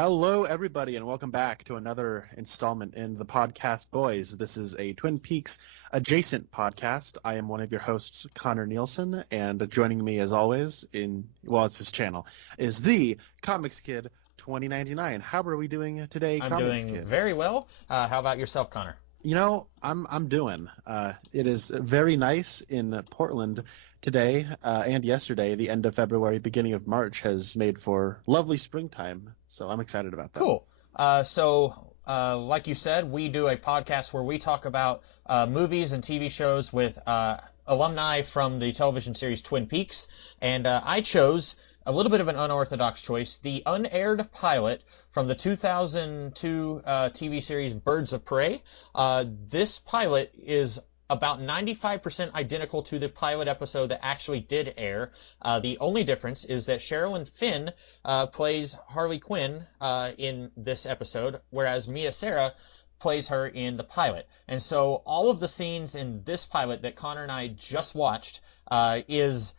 Hello, everybody, and welcome back to another installment in the podcast Boys. This is a Twin Peaks adjacent podcast. I am one of your hosts, Connor Nielsen, and joining me, as always, it's his channel, is the Comics Kid 2099. How are we doing today, Comics Kid? I'm doing very well. How about yourself, Connor? You know, I'm doing. It is very nice in Portland today and yesterday. The end of February, beginning of March has made for lovely springtime, so I'm excited about that. Cool. Like you said, we do a podcast where we talk about movies and TV shows with alumni from the television series Twin Peaks, and I chose a little bit of an unorthodox choice, the Unaired Pilot from the 2002 TV series Birds of Prey. This pilot is about 95% identical to the pilot episode that actually did air. The only difference is that Sherilyn Fenn plays Harley Quinn in this episode, whereas Mia Sara plays her in the pilot. And so all of the scenes in this pilot that Connor and I just watched is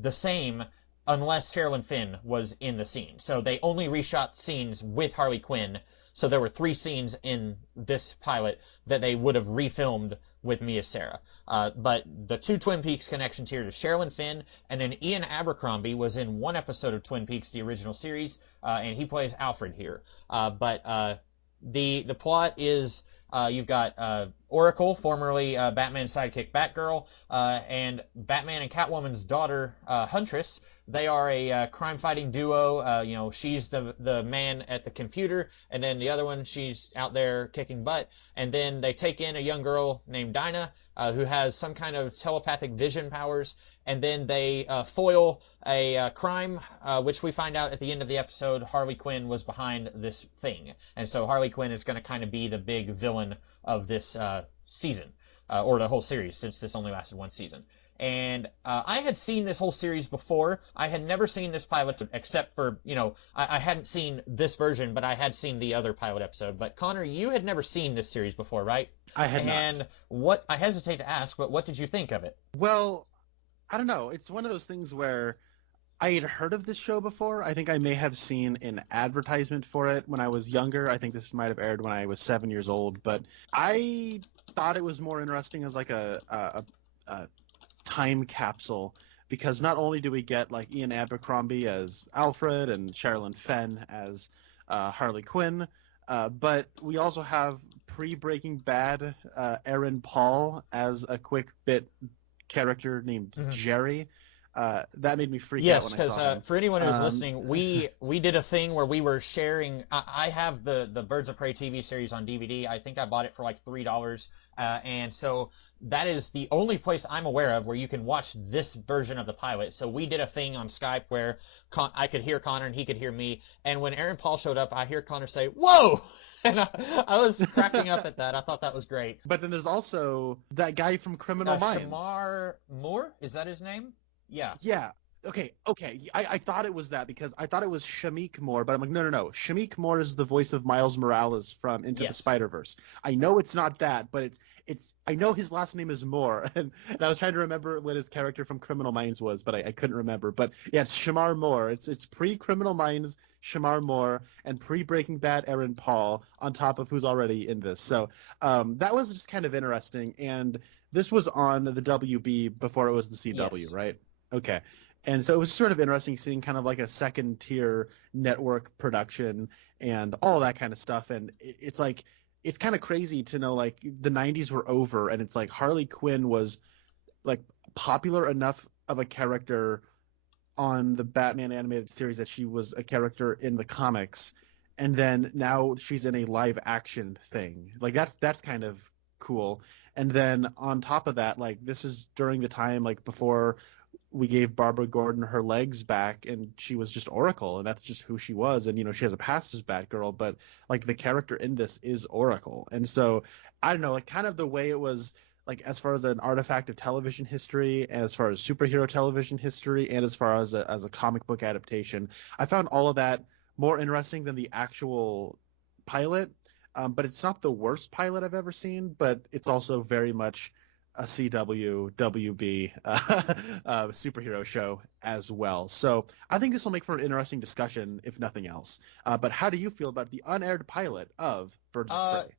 the same unless Sherilyn Fenn was in the scene. So they only reshot scenes with Harley Quinn. So there were 3 scenes in this pilot that they would have refilmed with Mia Sara. But the 2 Twin Peaks connections here to Sherilyn Fenn, and then Ian Abercrombie was in 1 episode of Twin Peaks, the original series, and he plays Alfred here. But the plot is you've got Oracle, formerly Batman's sidekick Batgirl, and Batman and Catwoman's daughter, Huntress. They are a crime-fighting duo. She's the man at the computer, and then the other one, she's out there kicking butt. And then they take in a young girl named Dinah, who has some kind of telepathic vision powers. And then they foil a crime, which we find out at the end of the episode Harley Quinn was behind this thing. And so Harley Quinn is going to kind of be the big villain of this season, or the whole series, since this only lasted 1 season. And I had seen this whole series before. I had never seen this pilot except for, I hadn't seen this version, but I had seen the other pilot episode. But Connor, you had never seen this series before, right? I had not. And I hesitate to ask, but what did you think of it? Well, I don't know. It's one of those things where I had heard of this show before. I think I may have seen an advertisement for it when I was younger. I think this might have aired when I was 7 years old. But I thought it was more interesting as like a time capsule, because not only do we get like Ian Abercrombie as Alfred and Sherilyn Fenn as Harley Quinn, but we also have pre-Breaking Bad Aaron Paul as a quick bit character named Jerry. That made me freak out when I saw him. Yes, because for anyone who's listening, we did a thing where we were sharing. I have the Birds of Prey TV series on DVD. I think I bought it for like $3, and so that is the only place I'm aware of where you can watch this version of the pilot. So we did a thing on Skype where I could hear Connor and he could hear me. And when Aaron Paul showed up, I hear Connor say, "Whoa!" And I was cracking up at that. I thought that was great. But then there's also that guy from Criminal Minds. Shamar Moore? Is that his name? Yeah. Yeah. Okay. I thought it was that because I thought it was Shameik Moore, but I'm like, no. Shameik Moore is the voice of Miles Morales from Into the Spider-Verse. I know it's not that, but it's. I know his last name is Moore, and I was trying to remember what his character from Criminal Minds was, but I couldn't remember. But yeah, it's Shamar Moore. It's pre-Criminal Minds Shamar Moore and pre-Breaking Bad Aaron Paul on top of who's already in this. So that was just kind of interesting, and this was on the WB before it was the CW, right? Okay. And so it was sort of interesting seeing kind of like a second tier network production and all that kind of stuff. And it's like, it's kind of crazy to know like the 90s were over and it's like Harley Quinn was like popular enough of a character on the Batman animated series that she was a character in the comics. And then now she's in a live action thing. Like that's kind of cool. And then on top of that, like this is during the time like before we gave Barbara Gordon her legs back and she was just Oracle and that's just who she was. And, she has a past as Batgirl, but like the character in this is Oracle. And so I don't know, like kind of the way it was like as far as an artifact of television history and as far as superhero television history and as far as a comic book adaptation, I found all of that more interesting than the actual pilot. But it's not the worst pilot I've ever seen, but it's also very much a CW, WB superhero show as well. So I think this will make for an interesting discussion, if nothing else. But how do you feel about the unaired pilot of Birds of Prey?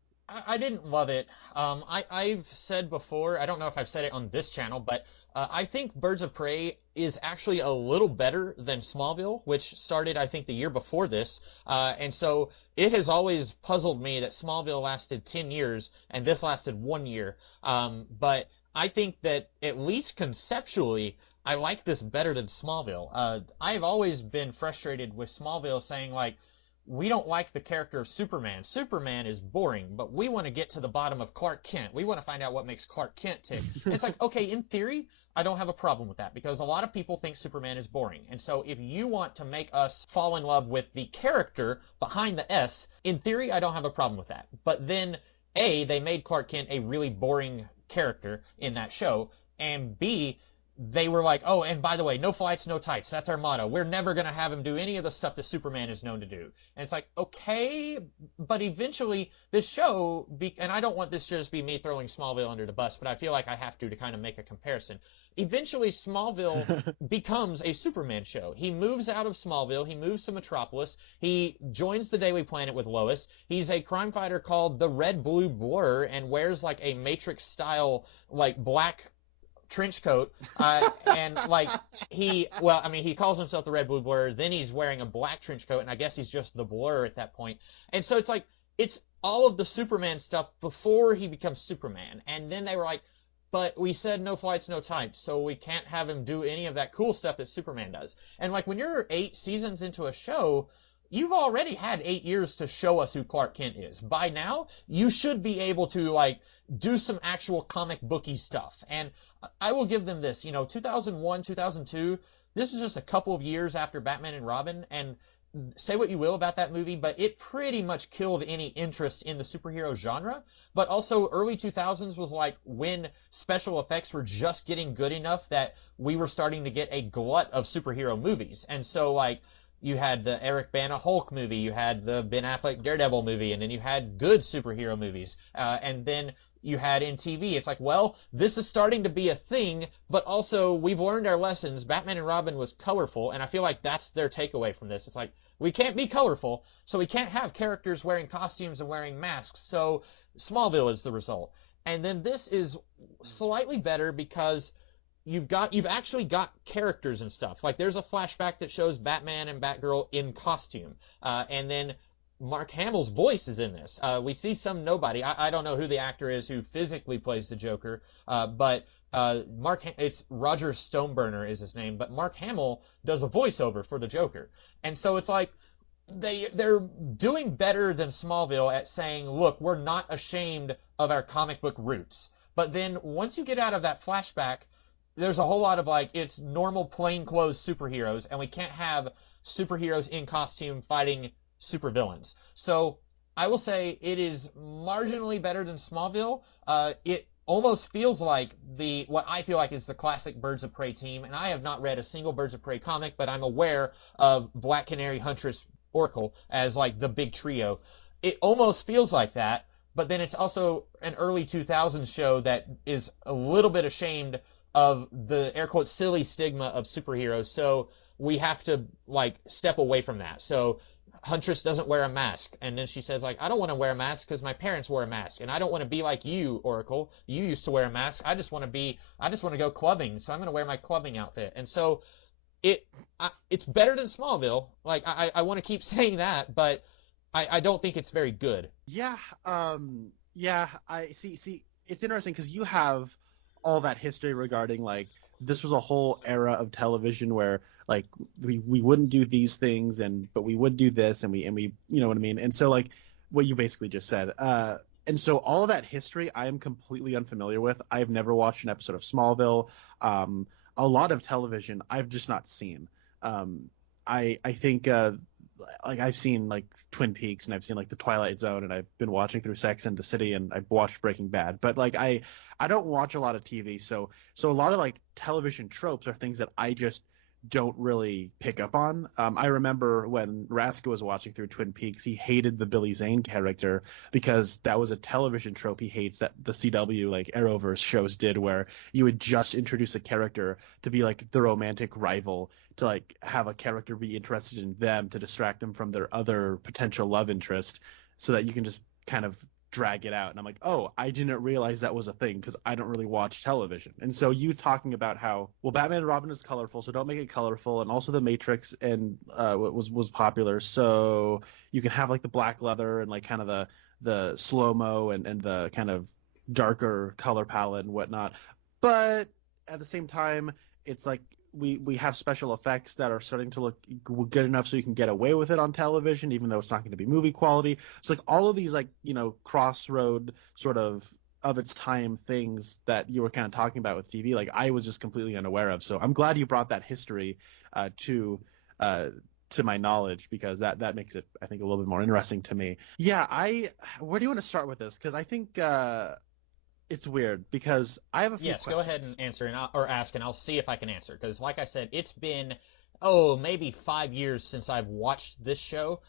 I didn't love it. I've said before, I don't know if I've said it on this channel, but I think Birds of Prey is actually a little better than Smallville, which started, I think, the year before this. And so it has always puzzled me that Smallville lasted 10 years and this lasted 1 year. But I think that at least conceptually, I like this better than Smallville. I've always been frustrated with Smallville saying, like, we don't like the character of Superman. Superman is boring, but we want to get to the bottom of Clark Kent. We want to find out what makes Clark Kent tick. It's like, okay, in theory, I don't have a problem with that because a lot of people think Superman is boring. And so if you want to make us fall in love with the character behind the S, in theory, I don't have a problem with that. But then, A, they made Clark Kent a really boring character in that show, and B, they were like, oh, and by the way, no flights, no tights. That's our motto. We're never going to have him do any of the stuff that Superman is known to do. And it's like, okay, but eventually this show, and I don't want this to just be me throwing Smallville under the bus, but I feel like I have to kind of make a comparison. Eventually, Smallville becomes a Superman show. He moves out of Smallville. He moves to Metropolis. He joins the Daily Planet with Lois. He's a crime fighter called the Red Blue Blur and wears like a Matrix-style, like black trench coat, and like he calls himself the Red Blue Blur, then he's wearing a black trench coat, and I guess he's just the Blur at that point. And so it's like, it's all of the Superman stuff before he becomes Superman. And then they were like, but we said no flights, no tights, so we can't have him do any of that cool stuff that Superman does. And like, when you're 8 seasons into a show, you've already had 8 years to show us who Clark Kent is. By now, you should be able to like do some actual comic booky stuff. And I will give them this, 2001, 2002, this was just a couple of years after Batman and Robin, and say what you will about that movie, but it pretty much killed any interest in the superhero genre. But also early 2000s was like when special effects were just getting good enough that we were starting to get a glut of superhero movies. And so like you had the Eric Bana Hulk movie, you had the Ben Affleck Daredevil movie, and then you had good superhero movies. And then you had in TV, it's like, well, this is starting to be a thing, but also we've learned our lessons. Batman and Robin was colorful, and I feel like that's their takeaway from this. It's like, we can't be colorful, so we can't have characters wearing costumes and wearing masks, so Smallville is the result. And then this is slightly better because you've actually got characters and stuff. Like, there's a flashback that shows Batman and Batgirl in costume, and then Mark Hamill's voice is in this. We see some nobody. I don't know who the actor is who physically plays the Joker, but it's Roger Stoneburner is his name, but Mark Hamill does a voiceover for the Joker. And so it's like they're doing better than Smallville at saying, look, we're not ashamed of our comic book roots. But then once you get out of that flashback, there's a whole lot of like, it's normal plainclothes superheroes, and we can't have superheroes in costume fighting supervillains. So I will say it is marginally better than Smallville. It almost feels like what I feel like is the classic Birds of Prey team, and I have not read a single Birds of Prey comic, but I'm aware of Black Canary, Huntress, Oracle as like the big trio. It almost feels like that, but then it's also an early 2000s show that is a little bit ashamed of the air quotes silly stigma of superheroes, so we have to like step away from that. So Huntress doesn't wear a mask, and then she says like, I don't want to wear a mask because my parents wore a mask, and I don't want to be like you, Oracle. You used to wear a mask. I just want to go clubbing, so I'm going to wear my clubbing outfit. And so it's better than Smallville. Like I want to keep saying that, but I don't think it's very good. Yeah, I see. It's interesting because you have all that history regarding like, this was a whole era of television where like we wouldn't do these things but we would do this and we you know what I mean. And so like what you basically just said, and so all of that history I am completely unfamiliar with. I've never watched an episode of Smallville. A lot of television I've just not seen. I think like I've seen like Twin Peaks and I've seen like The Twilight Zone, and I've been watching through Sex and the City, and I've watched Breaking Bad, but like I don't watch a lot of TV, so a lot of like television tropes are things that I just don't really pick up on. I remember when Raska was watching through Twin Peaks, he hated the Billy Zane character because that was a television trope he hates that the CW like Arrowverse shows did, where you would just introduce a character to be like the romantic rival, to like have a character be interested in them to distract them from their other potential love interest, so that you can just kind of drag it out. And I'm like, oh, I didn't realize that was a thing because I don't really watch television. And so you talking about how, well, Batman and Robin is colorful, so don't make it colorful, and also the Matrix and was popular, so you can have like the black leather and like kind of the slow-mo and the kind of darker color palette and whatnot. But at the same time, it's like we have special effects that are starting to look good enough so you can get away with it on television, even though it's not going to be movie quality. So like all of these like, you know, crossroad sort of its time things that you were kind of talking about with TV, like I was just completely unaware of. So I'm glad you brought that history to my knowledge, because that makes it, I think, a little bit more interesting to me. Yeah, where do you want to start with this? Because I think it's weird because I have a few questions. Yes, go ahead and answer or ask, and I'll see if I can answer. Because, like I said, it's been maybe 5 years since I've watched this show,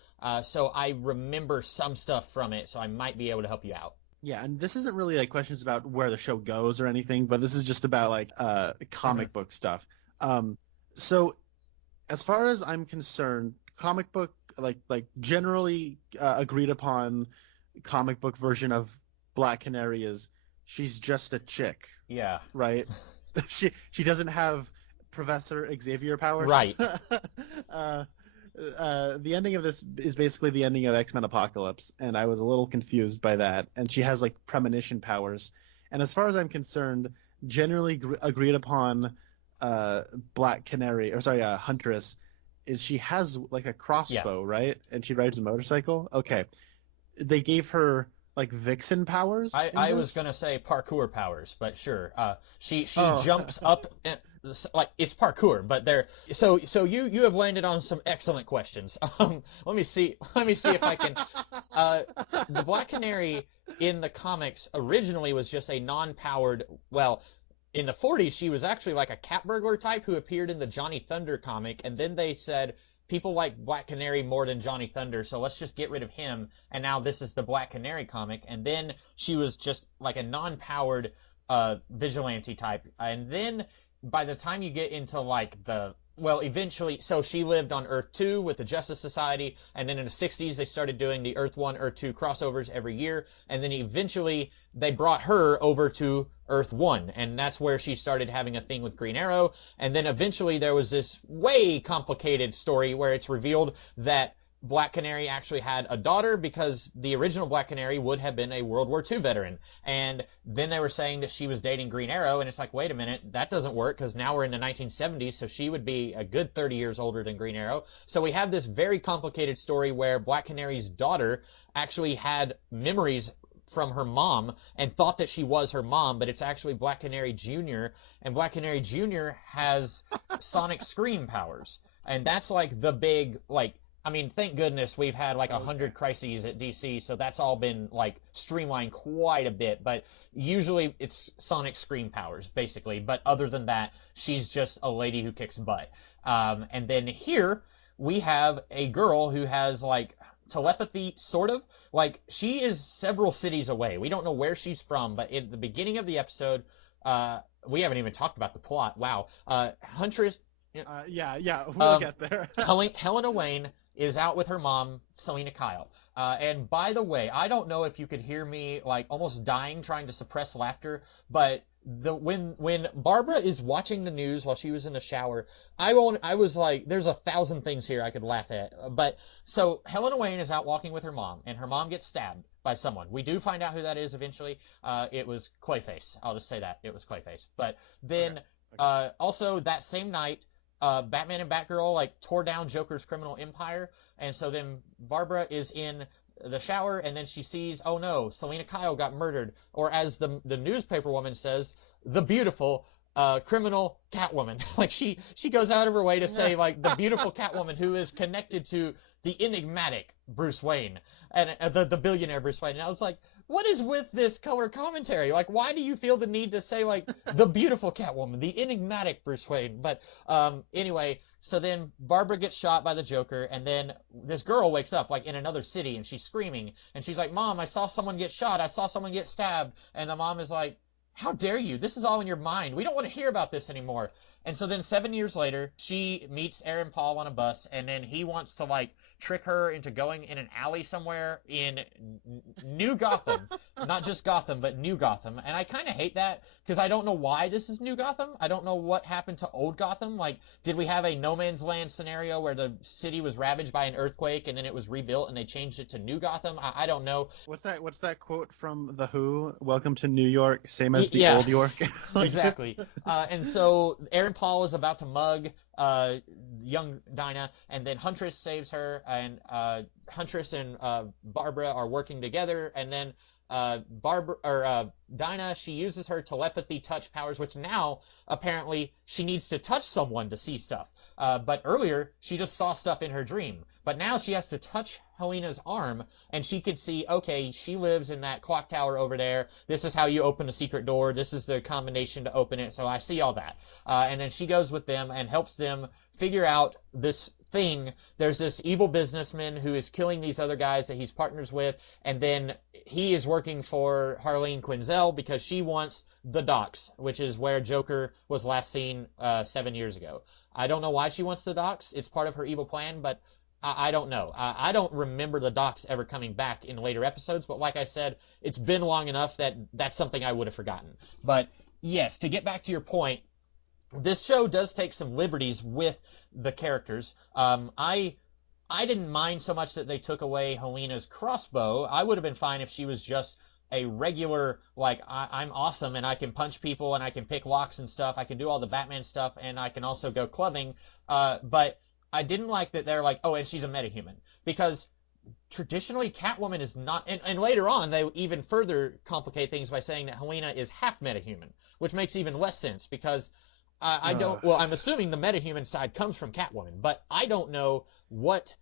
so I remember some stuff from it. So I might be able to help you out. Yeah, and this isn't really like questions about where the show goes or anything, but this is just about like comic book stuff. So as far as I'm concerned, comic book like generally agreed upon comic book version of Black Canary is, she's just a chick. Yeah. Right? she doesn't have Professor Xavier powers. Right. The ending of this is basically the ending of X-Men Apocalypse, and I was a little confused by that. And she has like premonition powers. And as far as I'm concerned, generally agreed upon Black Canary, or sorry, Huntress, is she has like a crossbow, right? And she rides a motorcycle. Okay. They gave her like Vixen powers? I was gonna say parkour powers, but sure. She jumps up, and, like it's parkour, but they're so you have landed on some excellent questions. Let me see if I can. The Black Canary in the comics originally was just a non-powered. Well, in the 40s, she was actually like a cat burglar type who appeared in the Johnny Thunder comic, and then they said, people like Black Canary more than Johnny Thunder, so let's just get rid of him, and now this is the Black Canary comic. And then she was just like a non-powered vigilante type. And then by the time you get into like eventually, so she lived on Earth 2 with the Justice Society, and then in the 60s they started doing the Earth 1, Earth 2 crossovers every year, and then eventually they brought her over to Earth 1, and that's where she started having a thing with Green Arrow. And then eventually there was this way complicated story where it's revealed that Black Canary actually had a daughter, because the original Black Canary would have been a World War II veteran. And then they were saying that she was dating Green Arrow, and it's like, wait a minute, that doesn't work, because now we're in the 1970s, so she would be a good 30 years older than Green Arrow. So we have this very complicated story where Black Canary's daughter actually had memories from her mom and thought that she was her mom, but it's actually Black Canary Jr., and Black Canary Jr. has sonic scream powers. And that's like the big, like, I mean, thank goodness we've had like 100 crises at DC, so that's all been like streamlined quite a bit. But usually it's sonic scream powers, basically. But other than that, she's just a lady who kicks butt. And then here we have a girl who has like telepathy, sort of. Like, she is several cities away. We don't know where she's from, but in the beginning of the episode, we haven't even talked about the plot. Wow. Huntress. We'll get there. Helena Wayne is out with her mom, Selena Kyle. And by the way, I don't know if you could hear me like almost dying trying to suppress laughter, but when Barbara is watching the news while she was in the shower, I was like, there's 1,000 things here I could laugh at. But so Helena Wayne is out walking with her mom, and her mom gets stabbed by someone. We do find out who that is eventually. It was Clayface. I'll just say that. It was Clayface. But then also that same night, Batman and Batgirl like tore down Joker's criminal empire, and so then Barbara is in the shower, and then she sees, oh no, Selena Kyle got murdered, or as the newspaper woman says, the beautiful criminal Catwoman. Like she goes out of her way to say like the beautiful Catwoman who is connected to the enigmatic Bruce Wayne and the billionaire Bruce Wayne. And I was like, what is with this color commentary? Like, why do you feel the need to say, like, the beautiful Catwoman, the enigmatic Bruce Wayne? But anyway, so then Barbara gets shot by the Joker, and then this girl wakes up, like, in another city, and she's screaming, and she's like, Mom, I saw someone get shot, I saw someone get stabbed, and the mom is like, how dare you? This is all in your mind. We don't want to hear about this anymore. And so then 7 years later, she meets Aaron Paul on a bus, and then he wants to, like, trick her into going in an alley somewhere in New Gotham. Not just Gotham, but New Gotham. And I kind of hate that, because I don't know why this is New Gotham. I don't know what happened to Old Gotham. Like, did we have a no man's land scenario where the city was ravaged by an earthquake, and then it was rebuilt, and they changed it to New Gotham? I don't know. What's that quote from The Who? Welcome to New York, same as the old York. Exactly. And so Aaron Paul is about to mug young Dinah, and then Huntress saves her, and Huntress and Barbara are working together, and then Dinah, she uses her telepathy touch powers, which now apparently she needs to touch someone to see stuff. But earlier she just saw stuff in her dream. But now she has to touch Helena's arm, and she could see, okay, she lives in that clock tower over there. This is how you open a secret door. This is the combination to open it. So I see all that. And then she goes with them and helps them figure out this thing. There's this evil businessman who is killing these other guys that he's partners with, and then he is working for Harleen Quinzel because she wants the docks, which is where Joker was last seen 7 years ago. I don't know why she wants the docks. It's part of her evil plan, but I don't know. I don't remember the docks ever coming back in later episodes, but like I said, it's been long enough that that's something I would have forgotten. But yes, to get back to your point, this show does take some liberties with the characters. I didn't mind so much that they took away Helena's crossbow. I would have been fine if she was just a regular, like, I'm awesome and I can punch people and I can pick locks and stuff. I can do all the Batman stuff and I can also go clubbing. But I didn't like that they're like, oh, and she's a metahuman. Because traditionally Catwoman is not, and later on they even further complicate things by saying that Helena is half metahuman, which makes even less sense because I'm assuming the metahuman side comes from Catwoman, but I don't know what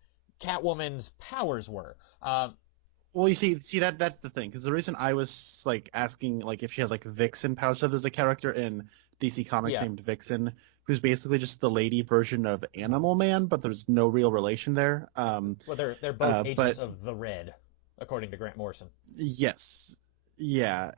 Catwoman's powers were. Well, you see that's the thing, because the reason I was like asking like if she has like Vixen powers. So there's a character in DC Comics named Vixen, who's basically just the lady version of Animal Man, but there's no real relation there. Well, they're both agents of the Red, according to Grant Morrison. Yes, yeah,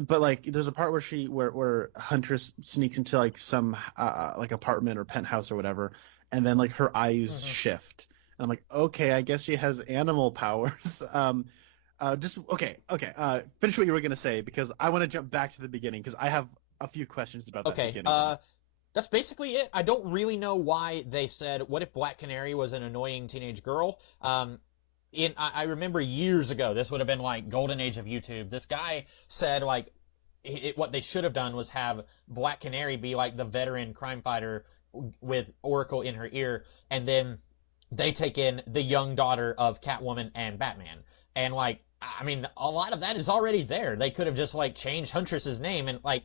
but like there's a part where Huntress sneaks into like some like apartment or penthouse or whatever, and then like her eyes shift. And I'm like, okay, I guess she has animal powers. Finish what you were gonna say, because I want to jump back to the beginning because I have a few questions about that beginning. That's basically it. I don't really know why they said, what if Black Canary was an annoying teenage girl? I remember years ago, this would have been like golden age of YouTube. This guy said like what they should have done was have Black Canary be like the veteran crime fighter with Oracle in her ear, and then they take in the young daughter of Catwoman and Batman. And like, I mean, a lot of that is already there. They could have just like changed Huntress's name, and like,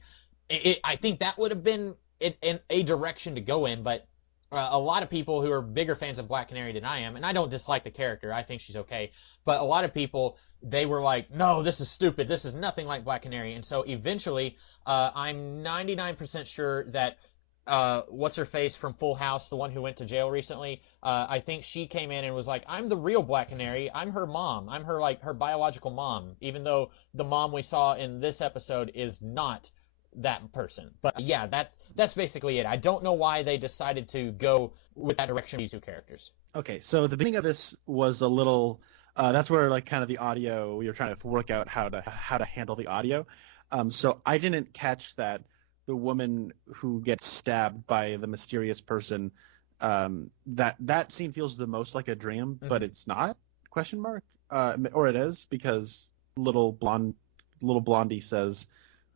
I think that would have been in a direction to go in. But a lot of people who are bigger fans of Black Canary than I am, and I don't dislike the character, I think she's okay, but a lot of people, they were like, no, this is stupid, this is nothing like Black Canary. And so eventually, I'm 99% sure that what's her face from Full House, the one who went to jail recently, I think she came in and was like, I'm the real Black Canary, I'm her mom, I'm her like her biological mom, even though the mom we saw in this episode is not that person. But yeah, that's basically it. I don't know why they decided to go with that direction with these two characters. Okay, so the beginning of this was a little that's where like kind of the audio, we were trying to work out how to handle the audio. So I didn't catch that the woman who gets stabbed by the mysterious person, that scene feels the most like a dream, but it's not, ? Or it is, because little blondie says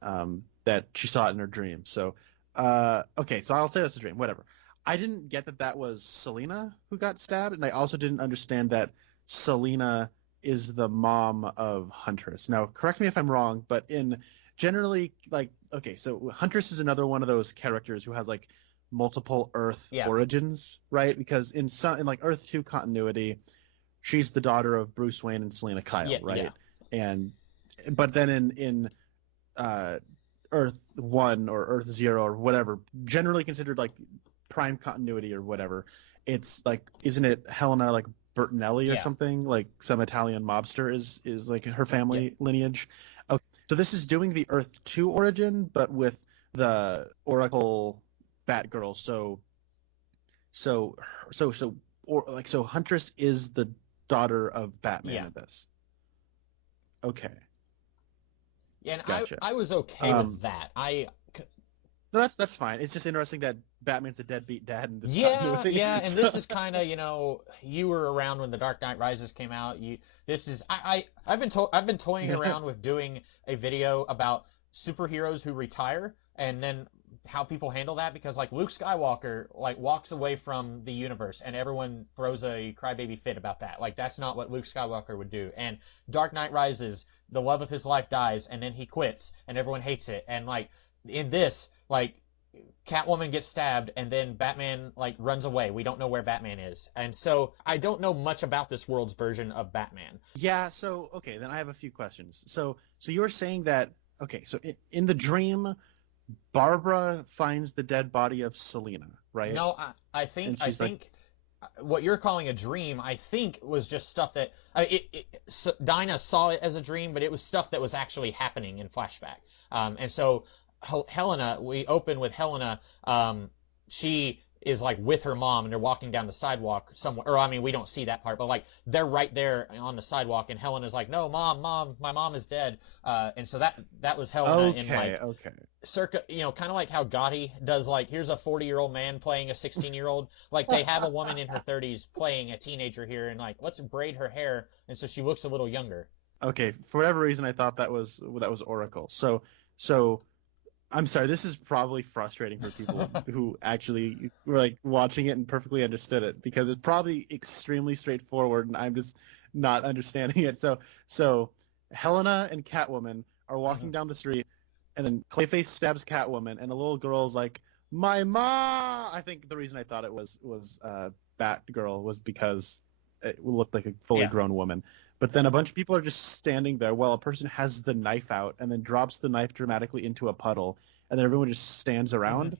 that she saw it in her dream. So okay, so I'll say that's a dream, whatever. I didn't get that was Selena who got stabbed, and I also didn't understand that Selena is the mom of Huntress. Now correct me if I'm wrong, but generally, like, okay, so Huntress is another one of those characters who has like multiple Earth origins, right? Because in like Earth 2 continuity, she's the daughter of Bruce Wayne and Selena Kyle, right? but then in Earth 1 or Earth 0 or whatever, generally considered like prime continuity or whatever, it's like, isn't it Helena like Bertinelli or something, like some Italian mobster is like her family lineage? Okay, so this is doing the Earth 2 origin, but with the Oracle Batgirl. So Huntress is the daughter of Batman in this. Okay. Yeah, and gotcha. I was okay with that. No, that's fine. It's just interesting that Batman's a deadbeat dad in this continuity. Yeah, and this is kind of, you were around when The Dark Knight Rises came out. I've been toying around with doing a video about superheroes who retire and then how people handle that, because like Luke Skywalker like walks away from the universe and everyone throws a crybaby fit about that. Like, that's not what Luke Skywalker would do. And Dark Knight Rises, the love of his life dies and then he quits and everyone hates it. And like in this, like Catwoman gets stabbed and then Batman like runs away. We don't know where Batman is. And so I don't know much about this world's version of Batman. Yeah, so okay, then I have a few questions. So you're saying that, okay, so in the dream, Barbara finds the dead body of Selina, right? No, I think what you're calling a dream, I think, was just stuff that Dinah saw it as a dream, but it was stuff that was actually happening in flashback. And so Helena, we open with Helena. She is like with her mom and they're walking down the sidewalk somewhere, or I mean, we don't see that part, but like they're right there on the sidewalk and Helena's like, no, mom, my mom is dead. And so that was Helena in like circa, kind of like how Gotti does, like, here's a 40-year-old man playing a 16-year-old. Like, they have a woman in her 30s playing a teenager here, and like, let's braid her hair, and so she looks a little younger. Okay, for whatever reason, I thought that was Oracle. So I'm sorry, this is probably frustrating for people who actually were like watching it and perfectly understood it, because it's probably extremely straightforward and I'm just not understanding it. So Helena and Catwoman are walking down the street, and then Clayface stabs Catwoman, and a little girl's like, "My mom!" I think the reason I thought it was Batgirl was because it looked like a fully grown woman. But then a bunch of people are just standing there while a person has the knife out and then drops the knife dramatically into a puddle, and then everyone just stands around.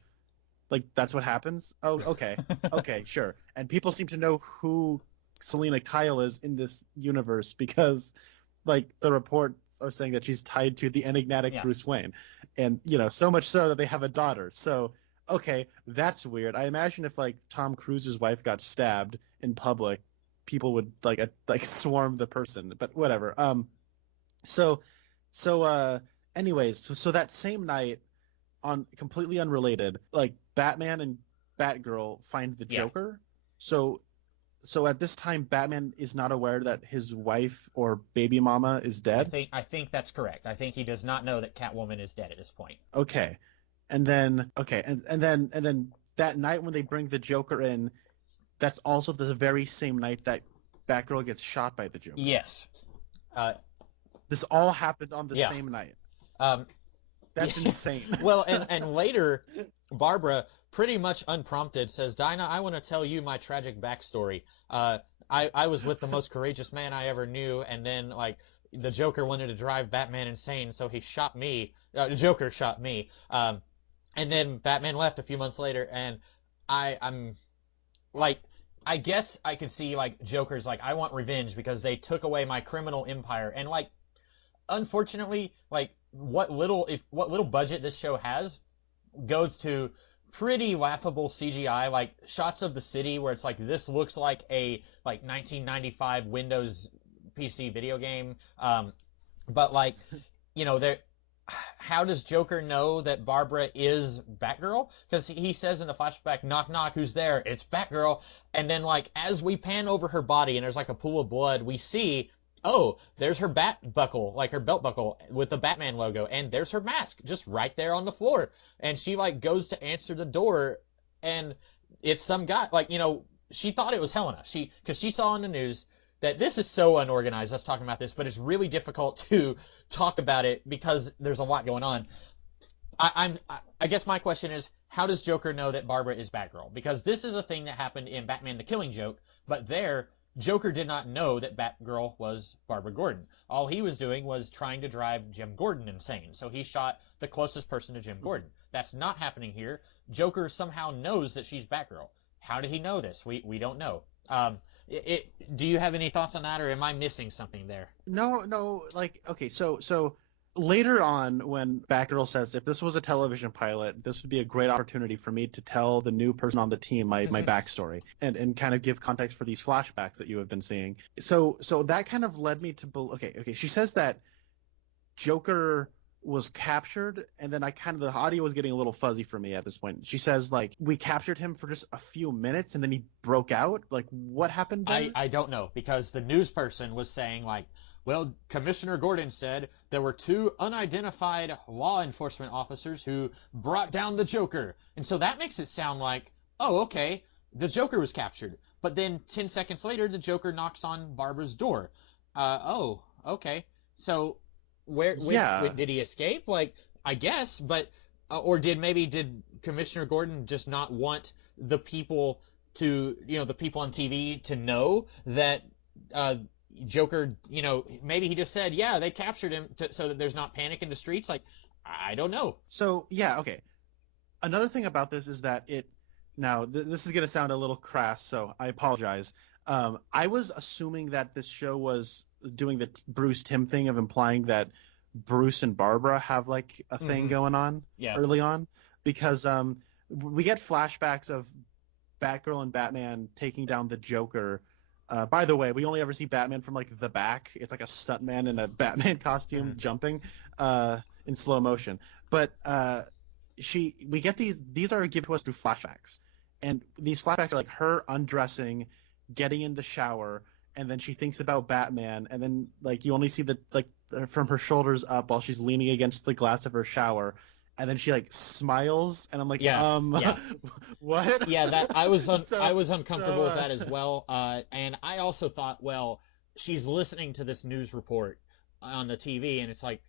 Like, that's what happens? Oh, okay. Okay, sure. And people seem to know who Selina Kyle is in this universe because, like, the reports are saying that she's tied to the enigmatic Bruce Wayne. And, so much so that they have a daughter. So, okay, that's weird. I imagine if, like, Tom Cruise's wife got stabbed in public, people would like swarm the person, but whatever. Anyways, so that same night, on completely unrelated, like, Batman and Batgirl find the Joker. So at this time, Batman is not aware that his wife or baby mama is dead. I think that's correct. I think he does not know that Catwoman is dead at this point. Okay, and then that night when they bring the Joker in, that's also the very same night that Batgirl gets shot by the Joker. Yes. This all happened on the same night. That's insane. Well, and later, Barbara, pretty much unprompted, says, "Dinah, I want to tell you my tragic backstory. I was with the most courageous man I ever knew, and then, like, the Joker wanted to drive Batman insane, so he shot me. The Joker shot me. And then Batman left a few months later, and I'm like, I guess I could see, like, Joker's like, I want revenge because they took away my criminal empire. And, like, unfortunately, like, what little budget this show has goes to pretty laughable CGI, like shots of the city where it's like, this looks like a 1995 Windows PC video game. But like, how does Joker know that Barbara is Batgirl? Because he says in the flashback, knock, knock, who's there? It's Batgirl. And then, like, as we pan over her body and there's like a pool of blood, we see, oh, there's her bat buckle, like her belt buckle with the Batman logo. And there's her mask just right there on the floor. And she, like, goes to answer the door, and it's some guy, like, she thought it was Helena. Because she saw on the news that this is so unorganized, us talking about this, but it's really difficult to talk about it because there's a lot going on. I guess my question is, how does Joker know that Barbara is Batgirl? Because this is a thing that happened in Batman the Killing Joke, but there, Joker did not know that Batgirl was Barbara Gordon. All he was doing was trying to drive Jim Gordon insane, so he shot the closest person to Jim Gordon. That's not happening here. Joker somehow knows that she's Batgirl. How did he know this? We don't know. Do you have any thoughts on that, or am I missing something there? No, like, okay, so later on when Batgirl says, if this was a television pilot, this would be a great opportunity for me to tell the new person on the team my backstory and kind of give context for these flashbacks that you have been seeing. So that kind of led me to okay, she says that Joker was captured, and then the audio was getting a little fuzzy for me at this point. She says, like, we captured him for just a few minutes and then he broke out. Like, what happened there? I don't know, because the news person was saying, like, well, Commissioner Gordon said there were 2 unidentified law enforcement officers who brought down the Joker. And so that makes it sound like, oh, okay, the Joker was captured. But then 10 seconds later, the Joker knocks on Barbara's door. Oh, okay. So where did he escape? Like, I guess, but or did Commissioner Gordon just not want the people the people on TV to know that Joker, maybe he just said, yeah, they captured him so that there's not panic in the streets. Like, I don't know. So, yeah, okay. Another thing about this is that this is going to sound a little crass, so I apologize. I was assuming that this show was doing the Bruce Timm thing of implying that Bruce and Barbara have, like, a thing going on early on, because we get flashbacks of Batgirl and Batman taking down the Joker. By the way, we only ever see Batman from, like, the back. It's like a stuntman in a Batman costume jumping in slow motion. But we get these are given to us through flashbacks. And these flashbacks are like her undressing, getting in the shower, and then she thinks about Batman, and then, like, you only see from her shoulders up while she's leaning against the glass of her shower. And then she, like, smiles, and I'm like, what? Yeah, I was uncomfortable with that as well. And I also thought, well, she's listening to this news report on the TV, and it's like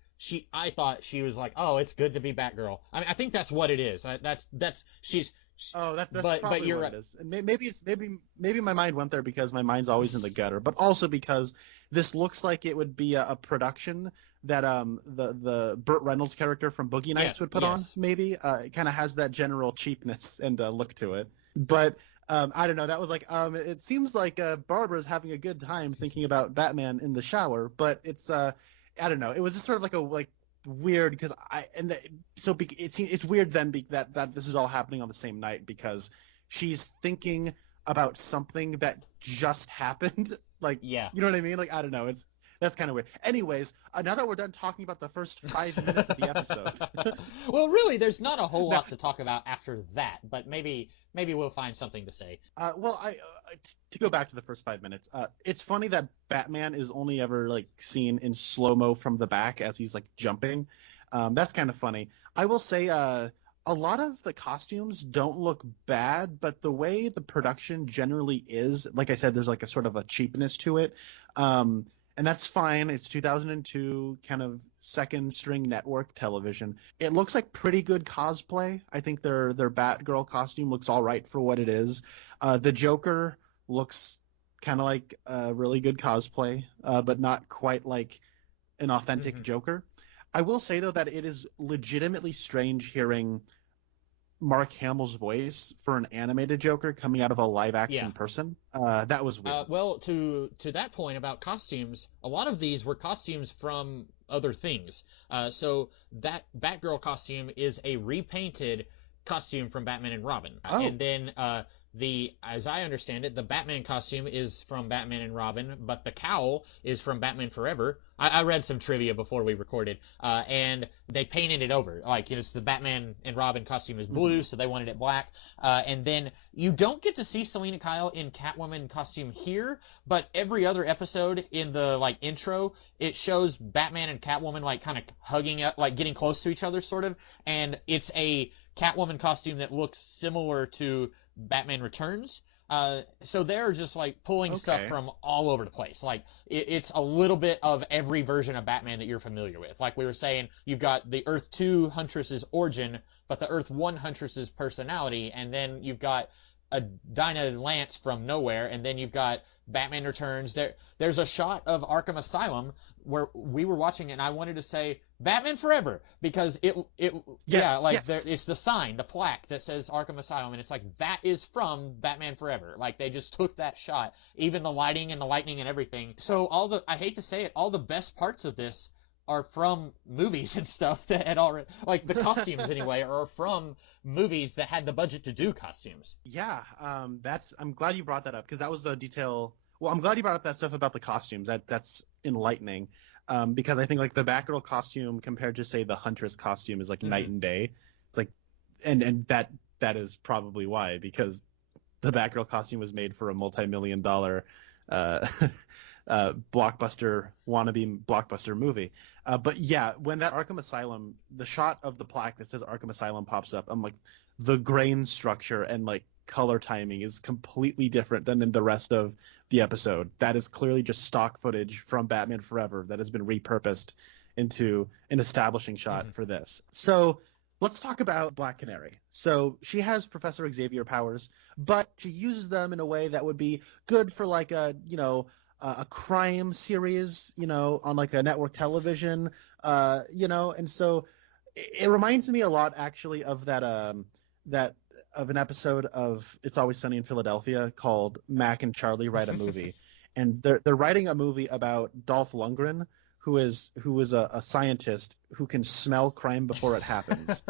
I thought she was like, oh, it's good to be Batgirl. I mean, I think that's what it is. She's. Oh, that's probably you're what it is. Maybe my mind went there because my mind's always in the gutter, but also because this looks like it would be a production that the Burt Reynolds character from Boogie Nights would put on. Maybe it kind of has that general cheapness and look to it. But I don't know. That was like it seems like Barbara's having a good time thinking about Batman in the shower, but it's I don't know. It was just sort of like weird because it's weird then that this is all happening on the same night because she's thinking about something that just happened. Like, you know what I mean? Like, I don't know. That's kind of weird. Anyways, now that we're done talking about the first 5 minutes of the episode. Well, really, there's not a whole lot to talk about after that, but maybe we'll find something to say. To go back to the first 5 minutes, it's funny that Batman is only ever, like, seen in slow-mo from the back as he's, like, jumping. That's kind of funny. I will say a lot of the costumes don't look bad, but the way the production generally is, like I said, there's, like, a sort of a cheapness to it. And that's fine. It's 2002, kind of second-string network television. It looks like pretty good cosplay. I think their Batgirl costume looks all right for what it is. The Joker looks kind of like a really good cosplay, but not quite like an authentic Joker. I will say, though, that it is legitimately strange hearing Mark Hamill's voice for an animated Joker coming out of a live-action person. That was weird. Well, to that point about costumes, a lot of these were costumes from other things. So that Batgirl costume is a repainted costume from Batman and Robin. Oh. And then as I understand it, the Batman costume is from Batman and Robin, but the cowl is from Batman Forever. I read some trivia before we recorded, and they painted it over. Like, it's the Batman and Robin costume is blue, so they wanted it black. And then you don't get to see Selina Kyle in Catwoman costume here, but every other episode in the, like, intro, it shows Batman and Catwoman, like, kind of hugging up, like, getting close to each other, sort of. And it's a Catwoman costume that looks similar to Batman Returns. So they're just, like, pulling stuff from all over the place. Like, it's a little bit of every version of Batman that you're familiar with. Like we were saying, you've got the Earth 2 Huntress's origin, but the Earth 1 Huntress's personality, and then you've got a Dinah Lance from nowhere, and then you've got Batman Returns. There's a shot of Arkham Asylum where we were watching it, and I wanted to say Batman Forever because it's the sign, the plaque that says Arkham Asylum, and it's like that is from Batman Forever. Like they just took that shot, even the lighting and the lightning and everything. So I hate to say it, all the best parts of this are from movies and stuff that had already, like the costumes anyway, are from movies that had the budget to do costumes. Yeah, I'm glad you brought that up because that was the detail. Well, I'm glad you brought up that stuff about the costumes. That's enlightening, because I think like the Batgirl costume compared to say the Huntress costume is like night and day. It's like, and that is probably why, because the Batgirl costume was made for a multi-million-dollar blockbuster wannabe blockbuster movie. But yeah, when that Arkham Asylum, the shot of the plaque that says Arkham Asylum pops up, I'm like, the grain structure and like color timing is completely different than in the rest of the episode. That is clearly just stock footage from Batman Forever that has been repurposed into an establishing shot for this. So let's talk about Black Canary. So she has Professor Xavier powers, but she uses them in a way that would be good for like a crime series, on like a network television, and so it reminds me a lot actually of that of an episode of It's Always Sunny in Philadelphia called Mac and Charlie Write a Movie. And they're writing a movie about Dolph Lundgren, who is a scientist who can smell crime before it happens.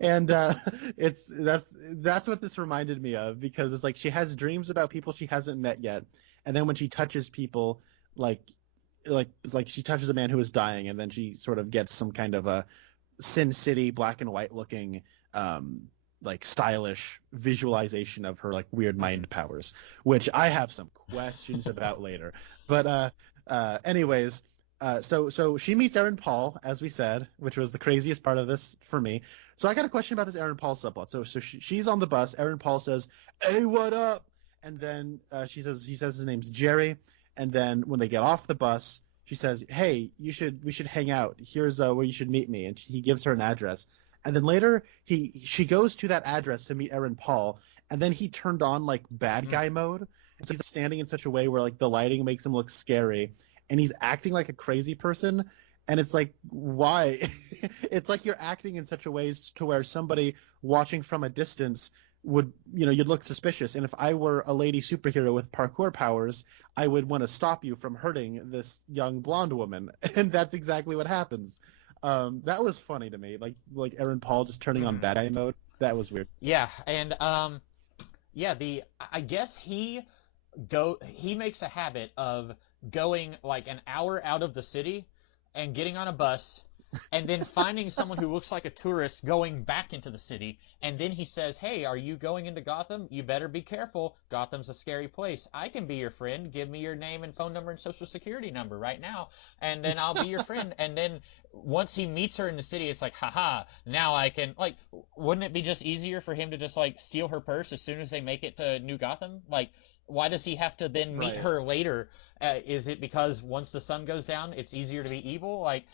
And that's what this reminded me of, because it's like she has dreams about people she hasn't met yet, and then when she touches people, like it's like she touches a man who is dying, and then she sort of gets some kind of a Sin City black and white looking like stylish visualization of her like weird mind powers, which I have some questions about later. But anyways, so she meets Aaron Paul, as we said, which was the craziest part of this for me. So I got a question about this Aaron Paul subplot. So she's on the bus. Aaron Paul says, "Hey, what up?" And then he says his name's Jerry. And then when they get off the bus, she says, "Hey, we should hang out. Here's where you should meet me." And he gives her an address. And then later she goes to that address to meet Aaron Paul, and then he turned on like bad guy mode. So he's standing in such a way where like the lighting makes him look scary, and he's acting like a crazy person. And it's like, why? It's like you're acting in such a way to where somebody watching from a distance would, you'd look suspicious. And if I were a lady superhero with parkour powers, I would want to stop you from hurting this young blonde woman. And that's exactly what happens. That was funny to me. Like Aaron Paul just turning on bad guy mode. That was weird. Yeah. And, I guess he makes a habit of going like an hour out of the city and getting on a bus and then finding someone who looks like a tourist going back into the city, and then he says, "Hey, are you going into Gotham? You better be careful. Gotham's a scary place. I can be your friend. Give me your name and phone number and social security number right now, and then I'll be your friend." And then once he meets her in the city, it's like, haha, now I can, like, wouldn't it be just easier for him to just like steal her purse as soon as they make it to New Gotham? Like, why does he have to then meet her later? Is it because once the sun goes down, it's easier to be evil? Like,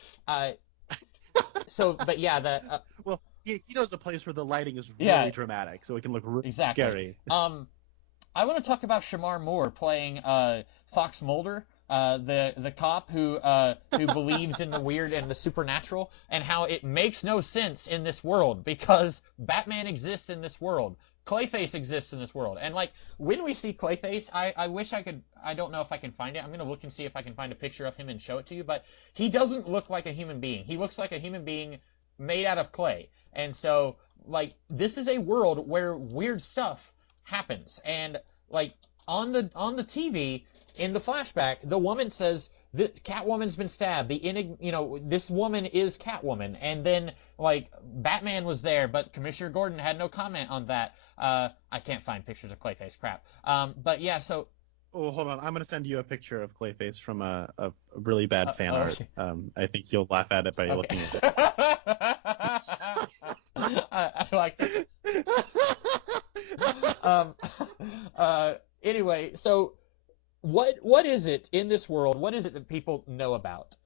but yeah, well, he knows a place where the lighting is really dramatic, so it can look really scary. I want to talk about Shamar Moore playing Fox Mulder, the cop who believes in the weird and the supernatural, and how it makes no sense in this world because Batman exists in this world. Clayface exists in this world. And, like, when we see Clayface, I wish I could, I don't know if I can find it. I'm going to look and see if I can find a picture of him and show it to you. But he doesn't look like a human being. He looks like a human being made out of clay. And so, like, this is a world where weird stuff happens. And, like, on the TV, in the flashback, the woman says, Catwoman's been stabbed. This woman is Catwoman. And then, like, Batman was there, but Commissioner Gordon had no comment on that. I can't find pictures of Clayface. Crap. But yeah, so. Oh, hold on. I'm going to send you a picture of Clayface from a really bad fan art. I think you'll laugh at it by looking at it. I like it. Anyway, so. What is it in this world? What is it that people know about?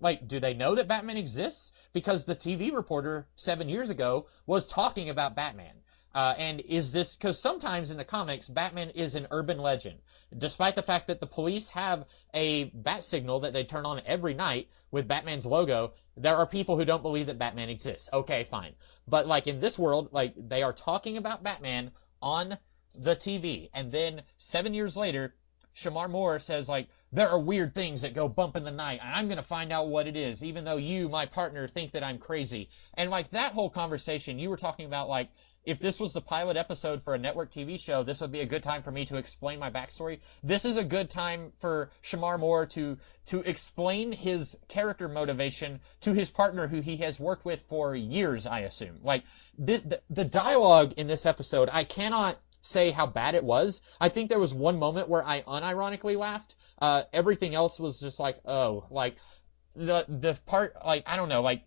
Like, do they know that Batman exists? Because the TV reporter 7 years ago was talking about Batman. And is this because sometimes in the comics, Batman is an urban legend, despite the fact that the police have a bat signal that they turn on every night with Batman's logo. There are people who don't believe that Batman exists. Okay, fine. But like in this world, like they are talking about Batman on the TV, and then 7 years later, Shamar Moore says like, there are weird things that go bump in the night, and I'm going to find out what it is, even though you, my partner, think that I'm crazy. And like that whole conversation, you were talking about like, if this was the pilot episode for a network TV show, this would be a good time for me to explain my backstory. This is a good time for Shamar Moore to explain his character motivation to his partner who he has worked with for years, I assume. Like, the dialogue in this episode, I cannot say how bad it was. I think there was one moment where I unironically laughed. Everything else was just like, oh, like the part, like, I don't know, like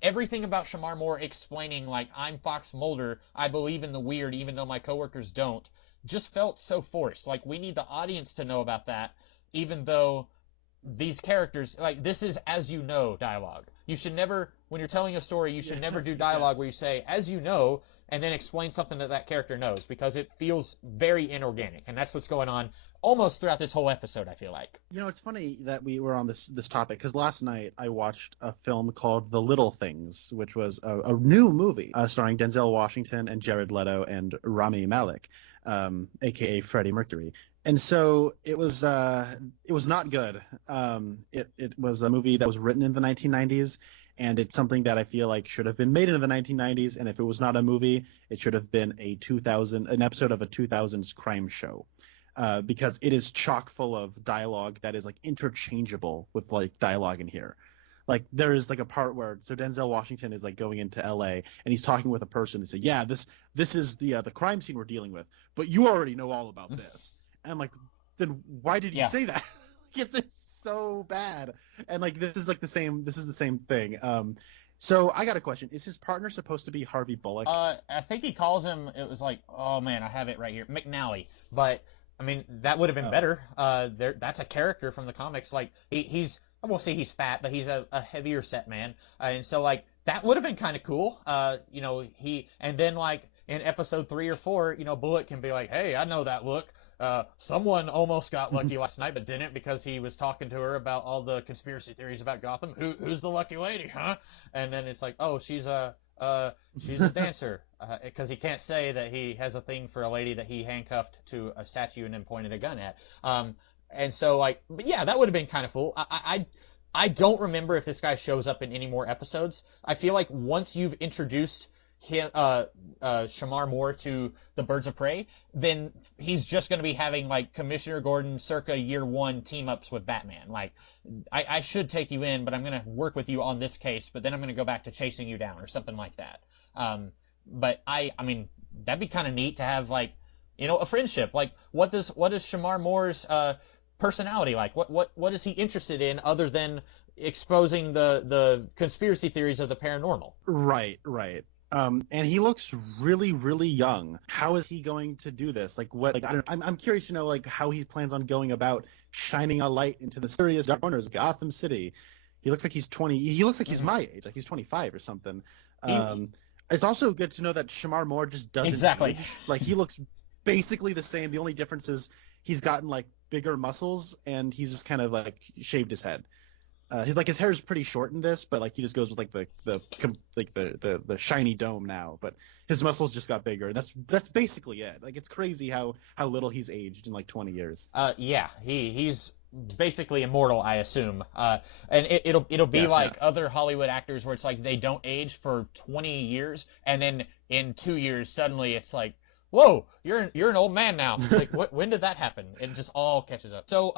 everything about Shamar Moore explaining like, I'm Fox Mulder, I believe in the weird even though my coworkers don't, just felt so forced. Like, we need the audience to know about that, even though these characters, like, this is as you know dialogue. You should never, when you're telling a story, you should never do dialogue where you say as you know and then explain something that character knows, because it feels very inorganic, and that's what's going on almost throughout this whole episode, I feel like. You know, it's funny that we were on this topic, because last night I watched a film called The Little Things, which was a new movie starring Denzel Washington and Jared Leto and Rami Malek, a.k.a. Freddie Mercury. And so it was not good. It was a movie that was written in the 1990s, and it's something that I feel like should have been made in the 1990s. And if it was not a movie, it should have been an episode of a 2000s crime show, because it is chock full of dialogue that is like interchangeable with like dialogue in here. Like, there is like a part where Denzel Washington is like going into LA and he's talking with a person. They say, yeah, this is the crime scene we're dealing with, but you already know all about this. And I'm like, then why did you say that? Like, it's so bad. And like, this is the same thing. So I got a question. Is his partner supposed to be Harvey Bullock? I think he calls him, it was like, oh man, I have it right here, McNally. But I mean, that would have been better. That's a character from the comics. Like, he's, I won't say he's fat, but he's a heavier set man. And so like, that would have been kind of cool. You know, and then like in episode 3 or 4, you know, Bullock can be like, hey, I know that look. Someone almost got lucky last night, but didn't, because he was talking to her about all the conspiracy theories about Gotham. Who's the lucky lady, huh? And then it's like, oh, she's a dancer, because he can't say that he has a thing for a lady that he handcuffed to a statue and then pointed a gun at. And so like, but yeah, that would have been kind of cool. I don't remember if this guy shows up in any more episodes. I feel like once you've introduced him, Shamar Moore to the Birds of Prey, then he's just going to be having like Commissioner Gordon circa year 1 team ups with Batman. Like, I should take you in, but I'm going to work with you on this case, but then I'm going to go back to chasing you down or something like that. But I mean, that'd be kind of neat to have, like, you know, a friendship. Like, what is Shamar Moore's personality like? What is he interested in other than exposing the conspiracy theories of the paranormal? Right. And he looks really, really young. How is he going to do this? Like, what? Like, I'm curious to know, like, how he plans on going about shining a light into the serious dark corners of Gotham City. He looks like he's 20. He looks like he's my age, like he's 25 or something. It's also good to know that Shamar Moore just doesn't age. Like, he looks basically the same. The only difference is he's gotten like bigger muscles, and he's just kind of like shaved his head. His hair is pretty short in this, but like he just goes with like the shiny dome now. But his muscles just got bigger. That's basically it. Like, it's crazy how little he's aged in like 20 years. Yeah, he's basically immortal, I assume. And it'll be like other Hollywood actors where it's like they don't age for 20 years, and then in 2 years suddenly it's like, whoa, you're an old man now. Like, when did that happen? It just all catches up. So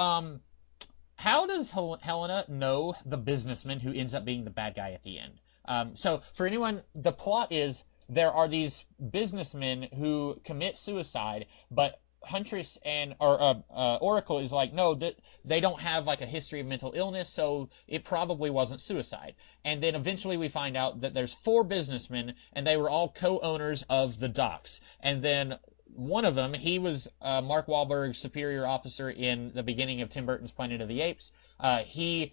how does Helena know the businessman who ends up being the bad guy at the end? So for anyone, the plot is there are these businessmen who commit suicide, but Huntress and Oracle is like, no, that they don't have like a history of mental illness, so it probably wasn't suicide. And then eventually we find out that there's 4 businessmen, and they were all co-owners of the docks. And then one of them, he was Mark Wahlberg's superior officer in the beginning of Tim Burton's Planet of the Apes. He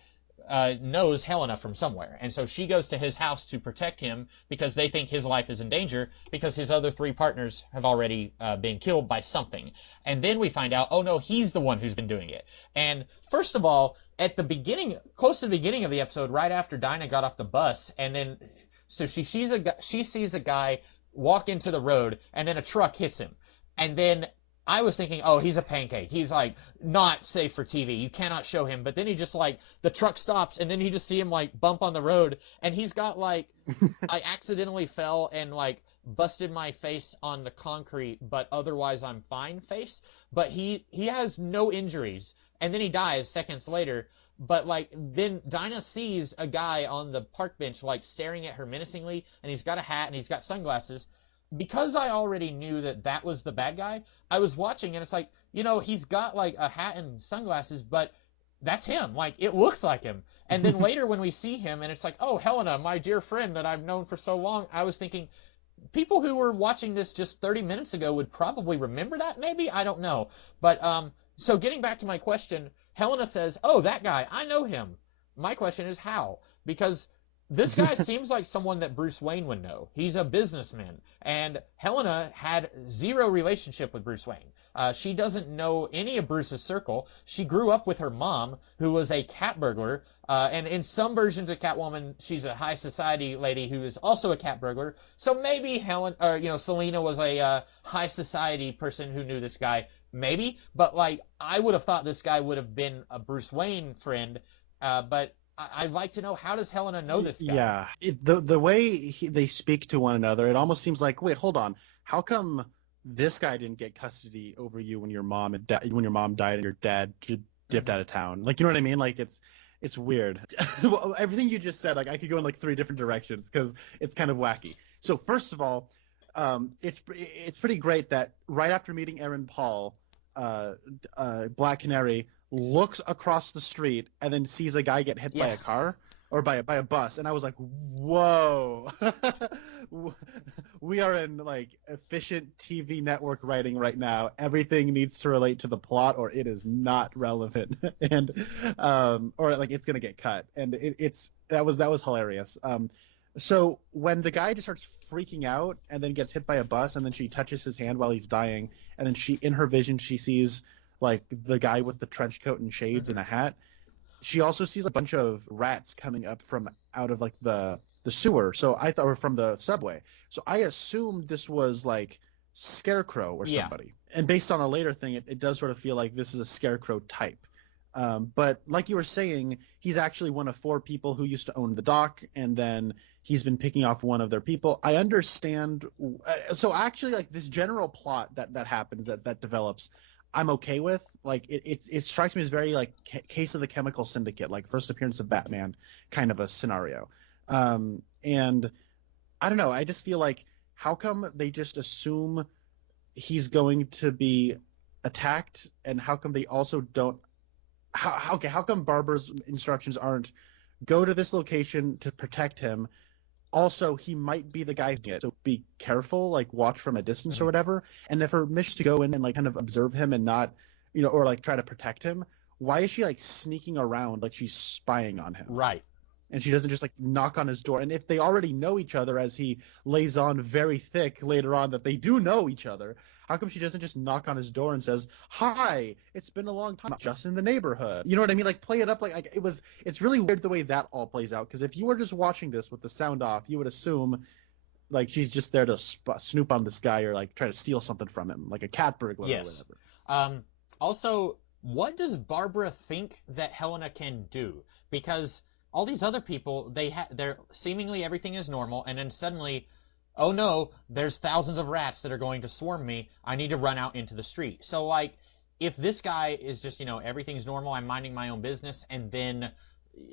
knows Helena from somewhere. And so she goes to his house to protect him because they think his life is in danger because his other 3 partners have already been killed by something. And then we find out, oh no, he's the one who's been doing it. And first of all, at the beginning, close to the beginning of the episode, right after Dinah got off the bus, and then so she sees a guy walk into the road, and then a truck hits him. And then I was thinking, oh, he's a pancake. He's like not safe for TV. You cannot show him. But then he just like the truck stops, and then you just see him like bump on the road, and he's got like I accidentally fell and like busted my face on the concrete, but otherwise I'm fine face. But he has no injuries, and then he dies seconds later. But like then Dinah sees a guy on the park bench like staring at her menacingly, and he's got a hat and he's got sunglasses. Because I already knew that was the bad guy, I was watching and it's like, he's got like a hat and sunglasses, but that's him. Like, it looks like him. And then later when we see him and it's like, oh, Helena, my dear friend that I've known for so long, I was thinking, people who were watching this just 30 minutes ago would probably remember that, maybe? I don't know. But, so getting back to my question, Helena says, oh, that guy, I know him. My question is how? Because this guy seems like someone that Bruce Wayne would know. He's a businessman. And Helena had 0 relationship with Bruce Wayne. She doesn't know any of Bruce's circle. She grew up with her mom, who was a cat burglar. And in some versions of Catwoman, she's a high society lady who is also a cat burglar. So maybe Selena was a high society person who knew this guy. Maybe. But, like, I would have thought this guy would have been a Bruce Wayne friend. But I'd like to know, how does Helena know this guy? Yeah, the way they speak to one another, it almost seems like, wait, hold on, how come this guy didn't get custody over you when your mom died and your dad dipped out of town? Like, you know what I mean? Like, it's weird. Everything you just said, like, I could go in like 3 different directions because it's kind of wacky. So first of all, it's pretty great that right after meeting Aaron Paul, Black Canary looks across the street and then sees a guy get hit by a car or by a bus, and I was like, whoa. We are in like efficient TV network writing right now. Everything needs to relate to the plot or it is not relevant. And or like it's gonna get cut. And that was hilarious. So when the guy just starts freaking out and then gets hit by a bus, and then she touches his hand while he's dying, and then in her vision she sees like the guy with the trench coat and shades and a hat. She also sees a bunch of rats coming up from out of like the sewer. So I thought, or from the subway. So I assumed this was like Scarecrow or somebody. And based on a later thing, it does sort of feel like this is a Scarecrow type. But like you were saying, he's actually one of 4 people who used to own the dock, and then he's been picking off one of their people. I understand. So actually, like this general plot that happens, that develops, I'm okay with. Like it strikes me as very like Case of the Chemical Syndicate, like first appearance of Batman kind of a scenario. And I don't know. I just feel like, how come they just assume he's going to be attacked, and how come they also don't? How come Barbara's instructions aren't go to this location to protect him? Also, he might be the guy, so be careful, like watch from a distance or whatever. And if her mission is to go in and like kind of observe him and not, or like try to protect him, why is she like sneaking around like she's spying on him? Right. And she doesn't just like knock on his door. And if they already know each other, as he lays on very thick later on that they do know each other, how come she doesn't just knock on his door and says, "Hi, it's been a long time, just in the neighborhood"? You know what I mean? Like play it up like it's really weird the way that all plays out. Because if you were just watching this with the sound off, you would assume like she's just there to snoop on this guy or like try to steal something from him, like a cat burglar or whatever. Also, what does Barbara think that Helena can do? Because all these other people, they're seemingly everything is normal, and then suddenly, oh no, there's thousands of rats that are going to swarm me. I need to run out into the street. So like, if this guy is just, everything's normal, I'm minding my own business, and then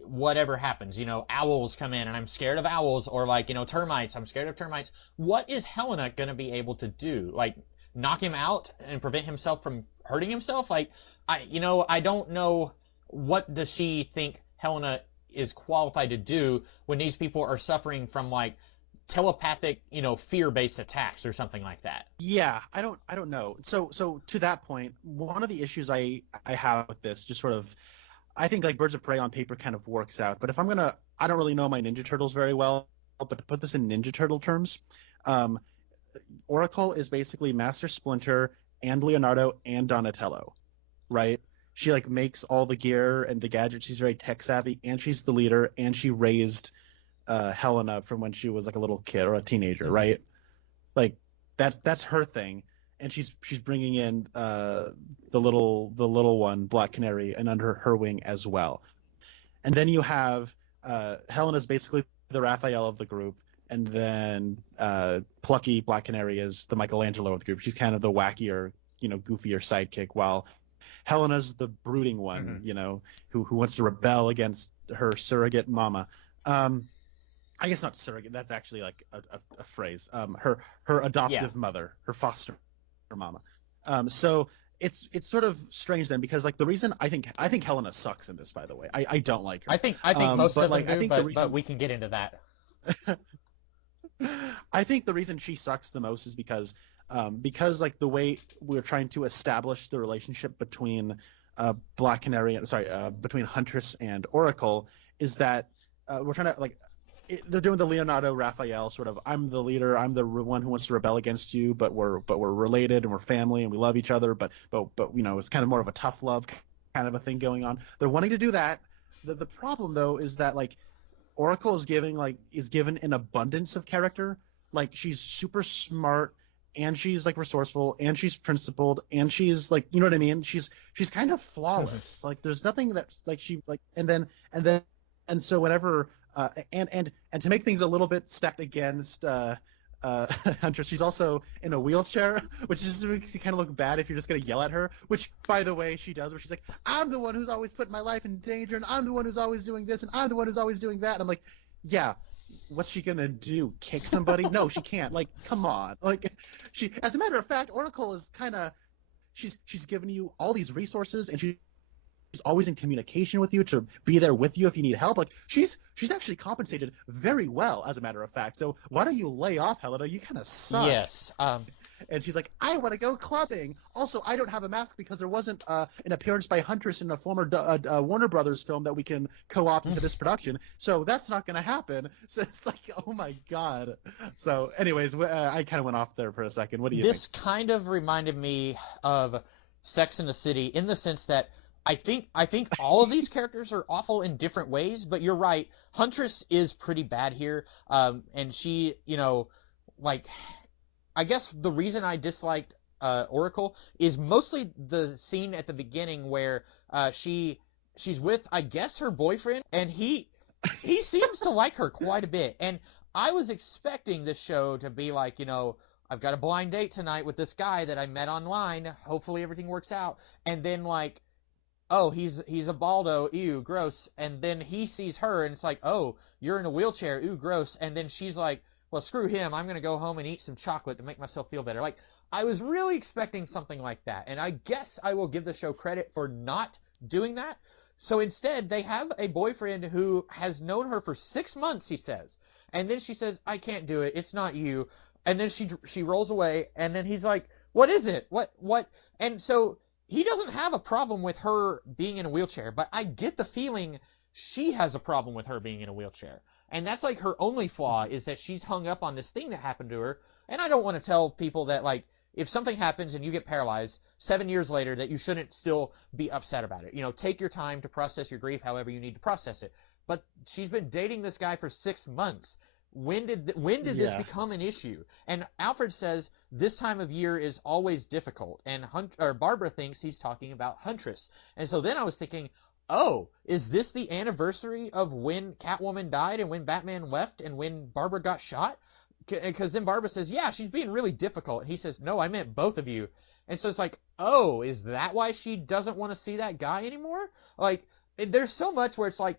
whatever happens, owls come in and I'm scared of owls, or like, termites, I'm scared of termites. What is Helena going to be able to do? Like, knock him out and prevent himself from hurting himself? Like, I don't know, what does she think Helena is qualified to do when these people are suffering from like telepathic, fear-based attacks or something like that? Yeah, I don't know. So to that point, one of the issues I have with this, just sort of, I think like Birds of Prey on paper kind of works out. But if I'm gonna, I don't really know my Ninja Turtles very well, but to put this in Ninja Turtle terms, um, Oracle is basically Master Splinter and Leonardo and Donatello, right? She like makes all the gear and the gadgets. She's very tech savvy, and she's the leader, and she raised Helena from when she was like a little kid or a teenager, right? Like that's her thing, and she's bringing in the little one, Black Canary, and under her wing as well. And then you have Helena's basically the Raphael of the group, and then plucky Black Canary is the Michelangelo of the group. She's kind of the wackier, goofier sidekick, while Helena's the brooding one, who wants to rebel against her surrogate mama. I guess not surrogate. That's actually like a phrase. Her adoptive mother, her foster mama. So it's sort of strange then, because like the reason I think Helena sucks in this, by the way. I don't like her. I think most of them do, but we can get into that. I think the reason she sucks the most is because like the way we're trying to establish the relationship between Black Canary, between Huntress and Oracle, is that we're trying to like they're doing the Leonardo Raphael sort of, I'm the leader, I'm the one who wants to rebel against you, but we're related and we're family and we love each other, but it's kind of more of a tough love kind of a thing going on. They're wanting to do that. The problem though is that like Oracle is given an abundance of character. Like she's super smart, and she's like resourceful, and she's principled, and she's like, you know what I mean? She's kind of flawless. Like there's nothing that like she like, and so whenever and to make things a little bit stacked against Huntress, she's also in a wheelchair, which just makes you kind of look bad if you're just gonna yell at her. Which, by the way, she does, where she's like, "I'm the one who's always putting my life in danger, and I'm the one who's always doing this, and I'm the one who's always doing that." And I'm like, yeah. What's she gonna do? Kick somebody? No, she can't. Like, come on. Like, as a matter of fact, Oracle is kind of, she's giving you all these resources, and she's always in communication with you to be there with you if you need help. Like, she's actually compensated very well, as a matter of fact. So why don't you lay off, Helena? You kind of suck. Yes. And she's like, I want to go clubbing. Also, I don't have a mask because there wasn't an appearance by Huntress in a former Warner Brothers film that we can co-opt into this production. So that's not going to happen. So it's like, oh my God. So anyways, I kind of went off there for a second. What do you think? This kind of reminded me of Sex and the City in the sense that I think all of these characters are awful in different ways, but you're right. Huntress is pretty bad here. And she, I guess the reason I disliked Oracle is mostly the scene at the beginning where she's with, I guess, her boyfriend, and he seems to like her quite a bit. And I was expecting this show to be like, I've got a blind date tonight with this guy that I met online. Hopefully everything works out. And then like, oh, he's a baldo, ew, gross. And then he sees her, and it's like, oh, you're in a wheelchair, ew, gross. And then she's like, well, screw him, I'm going to go home and eat some chocolate to make myself feel better. Like, I was really expecting something like that, and I guess I will give the show credit for not doing that. So instead, they have a boyfriend who has known her for 6 months, he says. And then she says, I can't do it, it's not you. And then she rolls away, and then he's like, what is it? What? And so he doesn't have a problem with her being in a wheelchair, but I get the feeling she has a problem with her being in a wheelchair. And that's like her only flaw, is that she's hung up on this thing that happened to her. And I don't want to tell people that, like, if something happens and you get paralyzed 7 years later, that you shouldn't still be upset about it. Take your time to process your grief however you need to process it. But she's been dating this guy for 6 months. When did this become an issue? And Alfred says this time of year is always difficult, and Barbara thinks he's talking about Huntress. And so then I was thinking, oh, is this the anniversary of when Catwoman died and when Batman left and when Barbara got shot? Because then Barbara says, yeah, she's being really difficult. And he says, no, I meant both of you. And so it's like, oh, is that why she doesn't want to see that guy anymore? Like, there's so much where it's like,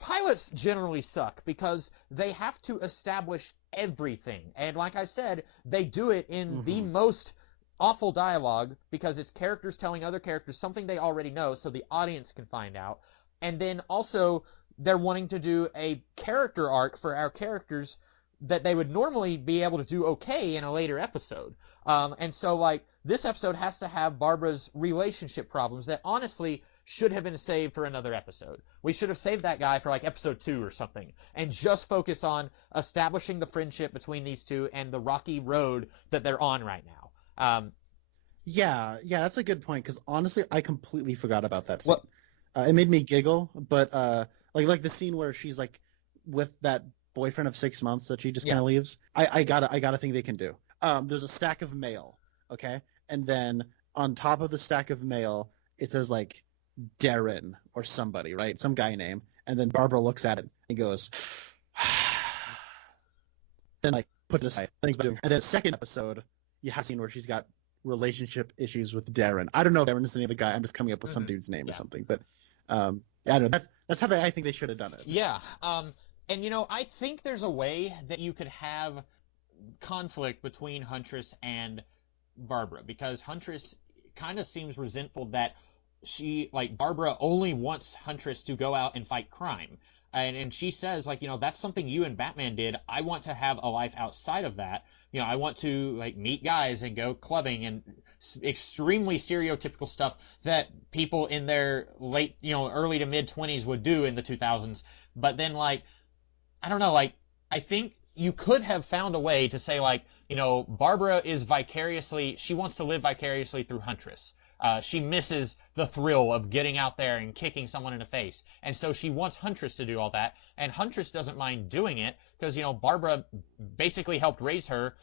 pilots generally suck because they have to establish everything. And like I said, they do it in the most awful dialogue because it's characters telling other characters something they already know so the audience can find out. And then also they're wanting to do a character arc for our characters that they would normally be able to do okay in a later episode. And so like this episode has to have Barbara's relationship problems that honestly should have been saved for another episode. We should have saved that guy for like episode 2 or something, and just focus on establishing the friendship between these two and the rocky road that they're on right now. Yeah, that's a good point, because honestly, I completely forgot about that scene. It made me giggle, but like the scene where she's like with that boyfriend of 6 months that she just kind of leaves. I gotta think they can do. There's a stack of mail, okay, and then on top of the stack of mail, it says like Darren or somebody, right? Some guy name, and then Barbara looks at it and goes, then like put it aside. And then the second episode, you have a scene where she's got relationship issues with Darren. I don't know if Darren is the name of the guy. I'm just coming up with some dude's name or something, but I don't know. That's how I think they should have done it. Yeah. And I think there's a way that you could have conflict between Huntress and Barbara, because Huntress kind of seems resentful that Barbara only wants Huntress to go out and fight crime. And she says, that's something you and Batman did. I want to have a life outside of that. I want to meet guys and go clubbing and extremely stereotypical stuff that people in their late, early to mid 20s would do in the 2000s. But then I don't know, I think you could have found a way to say Barbara is she wants to live vicariously through Huntress. She misses the thrill of getting out there and kicking someone in the face. And so she wants Huntress to do all that. And Huntress doesn't mind doing it because, Barbara basically helped raise her,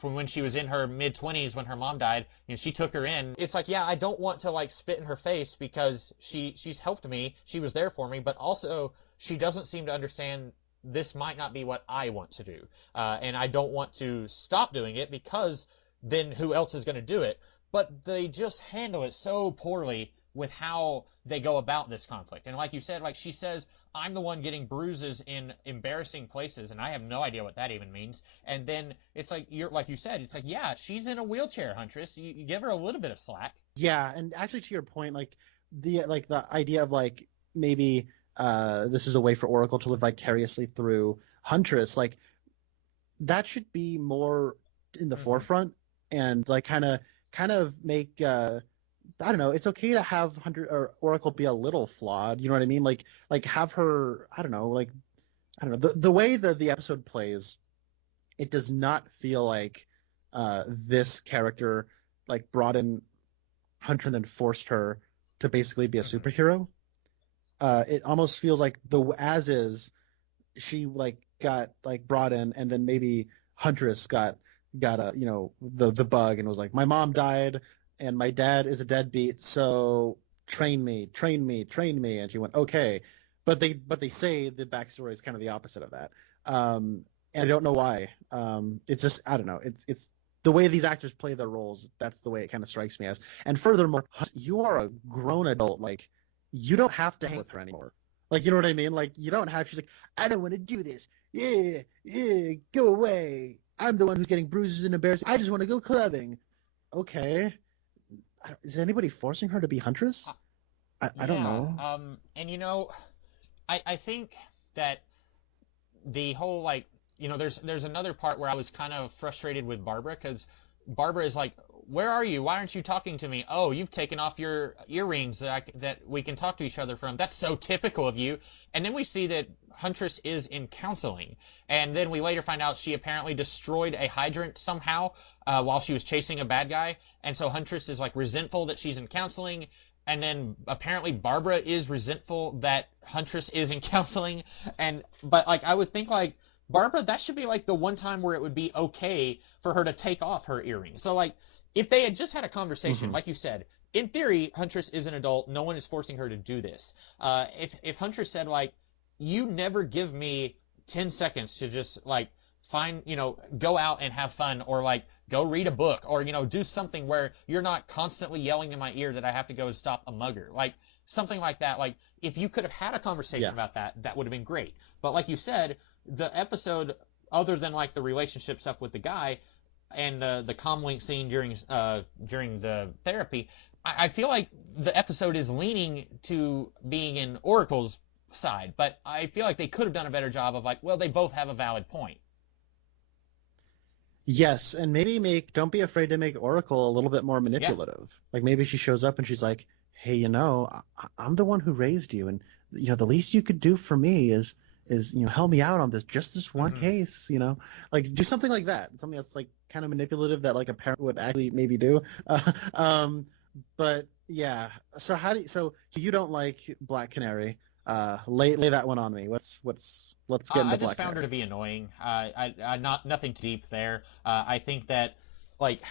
from when she was in her mid-20s when her mom died. She took her in. It's I don't want to, spit in her face because she's helped me. She was there for me. But also, she doesn't seem to understand this might not be what I want to do. And I don't want to stop doing it because then who else is going to do it? But they just handle it so poorly with how they go about this conflict. And like you said, she says, I'm the one getting bruises in embarrassing places, and I have no idea what that even means. And then it's like you said, it's yeah, she's in a wheelchair, Huntress. You give her a little bit of slack. Yeah, and actually to your point, the idea of maybe this is a way for Oracle to live vicariously through Huntress, that should be more in the forefront, and kind of make I don't know, it's okay to have Oracle be a little flawed, you know what I mean, have her, I don't know, the way that the episode plays, it does not feel like this character brought in Hunter and then forced her to basically be a superhero. It almost feels like she got brought in, and then maybe Huntress got a the bug and was my mom died and my dad is a deadbeat, so train me, and she went okay, but they say the backstory is kind of the opposite of that, and I don't know why. It's just, I don't know, it's the way these actors play their roles, that's the way it kind of strikes me as. And furthermore, you are a grown adult, you don't have to hang with her anymore, you know what I mean, you don't have, she's I don't want to do this, yeah, go away, I'm the one who's getting bruises and embarrassed. I just want to go clubbing. Okay. Is anybody forcing her to be Huntress? I don't know. And I think that the whole there's another part where I was kind of frustrated with Barbara, because Barbara is where are you? Why aren't you talking to me? Oh, you've taken off your earrings that we can talk to each other from. That's so typical of you. And then we see that Huntress is in counseling, and then we later find out she apparently destroyed a hydrant somehow while she was chasing a bad guy, and so Huntress is resentful that she's in counseling, and then apparently Barbara is resentful that Huntress is in counseling, but I would think Barbara, that should be the one time where it would be okay for her to take off her earrings. So if they had just had a conversation, like you said, in theory Huntress is an adult, no one is forcing her to do this. If Huntress said you never give me 10 seconds to just find, go out and have fun, or go read a book, or do something where you're not constantly yelling in my ear that I have to go and stop a mugger, something like that. If you could have had a conversation about that, that would have been great. But like you said, the episode, other than the relationship stuff with the guy and the comlink scene during the therapy, I feel like the episode is leaning to being in Oracle's side, but I feel like they could have done a better job of they both have a valid point. Yes, and maybe don't be afraid to make Oracle a little bit more Yeah. manipulative. Like maybe she shows up and she's like, "Hey, I'm the one who raised you, and the least you could do for me is help me out on this one Hmm. case, like do something like that, something that's like kind of manipulative that like a parent would actually maybe do." Um, but yeah, so you don't like Black Canary? Lay that one on me. Let's get I into just Black found her to Canary. be annoying. Not nothing too deep there. I think that like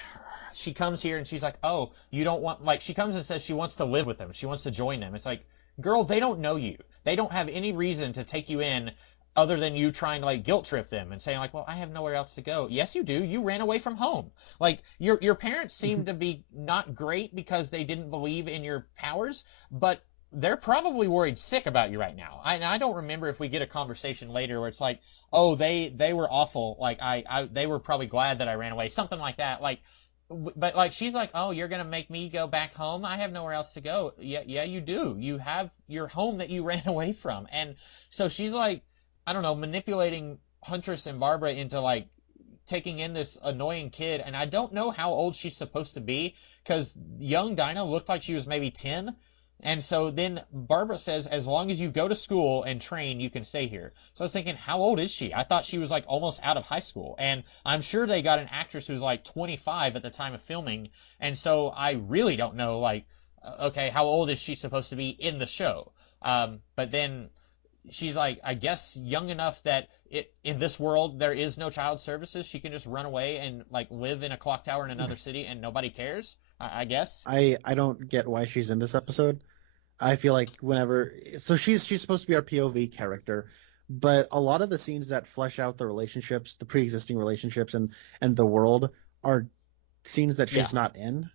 she comes here and she's like, oh, you don't want like she comes and says she wants to live with them. She wants to join them. It's like, girl, they don't know you. They don't have any reason to take you in other than you trying to like guilt trip them and saying like, well, I have nowhere else to go. Yes, you do. You ran away from home. Like your parents seem to be not great because they didn't believe in your powers, but they're probably worried sick about you right now. I don't remember if we get a conversation later where it's like, oh, they were awful. Like they were probably glad that I ran away, something like that. Like, but like she's like, oh, you're gonna make me go back home? I have nowhere else to go. Yeah, yeah, you do. You have your home that you ran away from, and so she's like, I don't know, manipulating Huntress and Barbara into like taking in this annoying kid, and I don't know how old she's supposed to be because young Dinah looked like she was maybe 10. And so then Barbara says, as long as you go to school and train, you can stay here. So I was thinking, how old is she? I thought she was like almost out of high school. And I'm sure they got an actress who's like 25 at the time of filming. And so I really don't know, like, okay, how old is she supposed to be in the show? But then she's like, I guess young enough that in this world there is no child services. She can just run away and like live in a clock tower in another city and nobody cares. I guess. I don't get why she's in this episode. I feel like she's supposed to be our POV character, but a lot of the scenes that flesh out the relationships, the pre-existing relationships and the world are scenes that Yeah. she's not in.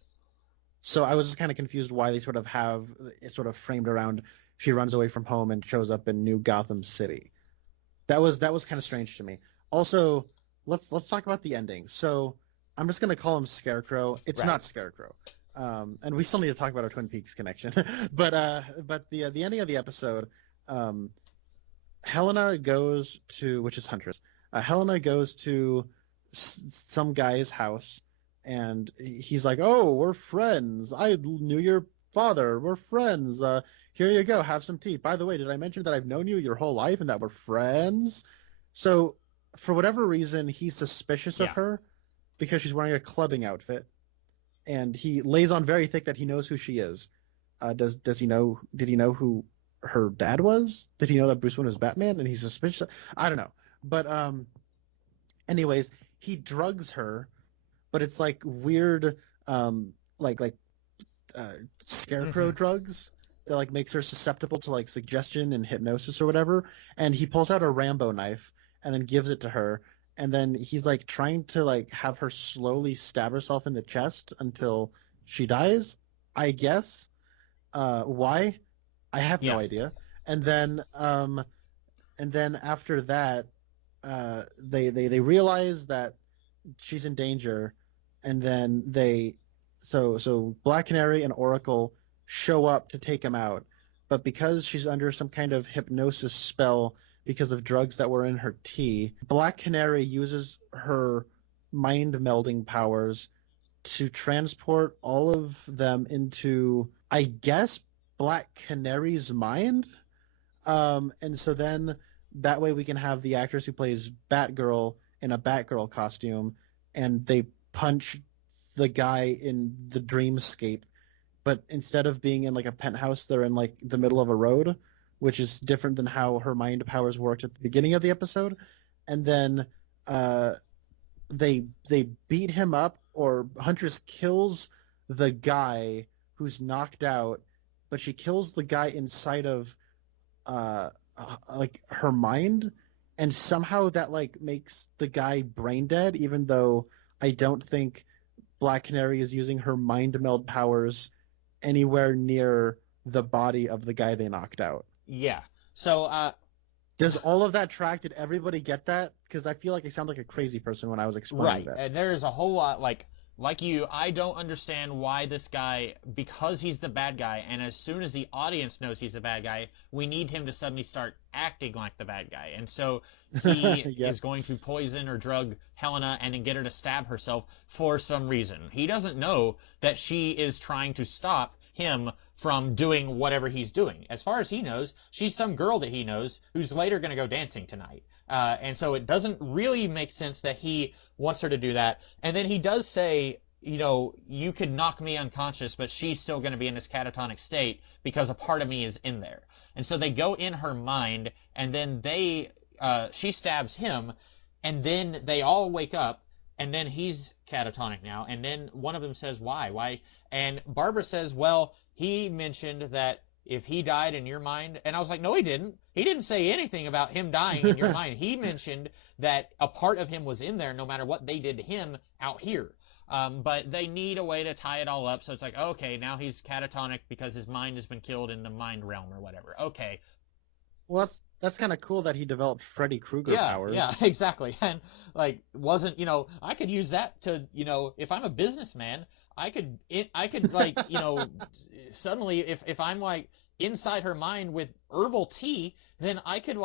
So I was just kind of confused why they sort of have it sort of framed around she runs away from home and shows up in New Gotham City. That was kind of strange to me. Also, let's talk about the ending. So I'm just gonna call him Scarecrow. It's Right. not Scarecrow. And we still need to talk about our Twin Peaks connection. but the ending of the episode, um, Helena goes to, which is Huntress. Helena goes to some guy's house, and he's like, "Oh, we're friends. I knew your father. We're friends. Here you go. Have some tea. By the way, did I mention that I've known you your whole life and that we're friends?" So, for whatever reason, he's suspicious of Yeah. her because she's wearing a clubbing outfit, and he lays on very thick that he knows who she is. Does he know? Did he know who her dad was? Did he know that Bruce Wayne was Batman? And he's suspicious. I don't know. But anyways, he drugs her, but it's like weird, like scarecrow Hmm. drugs that like makes her susceptible to like suggestion and hypnosis or whatever. And he pulls out a Rambo knife and then gives it to her. And then he's like trying to like have her slowly stab herself in the chest until she dies, I guess. Why? I have no Yeah. idea. And then after that, they realize that she's in danger, and then so Black Canary and Oracle show up to take him out, but because she's under some kind of hypnosis spell because of drugs that were in her tea, Black Canary uses her mind melding powers to transport all of them into, I guess, Black Canary's mind. And so then that way we can have the actress who plays Batgirl in a Batgirl costume, and they punch the guy in the dreamscape, but instead of being in like a penthouse, they're in like the middle of a road, which is different than how her mind powers worked at the beginning of the episode. And then uh, they beat him up, or Huntress kills the guy who's knocked out, but she kills the guy inside of like her mind, and somehow that like makes the guy brain dead, even though I don't think Black Canary is using her mind meld powers anywhere near the body of the guy they knocked out. Yeah. So Does all of that track? Did everybody get that? Because I feel like I sound like a crazy person when I was explaining right, that. and there's a whole lot like like you, I don't understand why this guy, because he's the bad guy, and as soon as the audience knows he's the bad guy, we need him to suddenly start acting like the bad guy. And so he Yep. is going to poison or drug Helena and then get her to stab herself for some reason. He doesn't know that she is trying to stop him from doing whatever he's doing. As far as he knows, she's some girl that he knows who's later going to go dancing tonight. And so it doesn't really make sense that he wants her to do that. And then he does say, you could knock me unconscious, but she's still going to be in this catatonic state because a part of me is in there. And so they go in her mind, and then she stabs him, and then they all wake up, and then he's catatonic now. And then one of them says, why? Why? And Barbara says, well, he mentioned that if he died in your mind, and I was like, no, he didn't. He didn't say anything about him dying in your mind. He mentioned that a part of him was in there no matter what they did to him out here. But they need a way to tie it all up. So it's like, okay, now he's catatonic because his mind has been killed in the mind realm or whatever. Okay. Well, that's kind of cool that he developed Freddy Krueger powers. Yeah, exactly. And wasn't, I could use that to, if I'm a businessman, I could suddenly if I'm inside her mind with herbal tea, then I could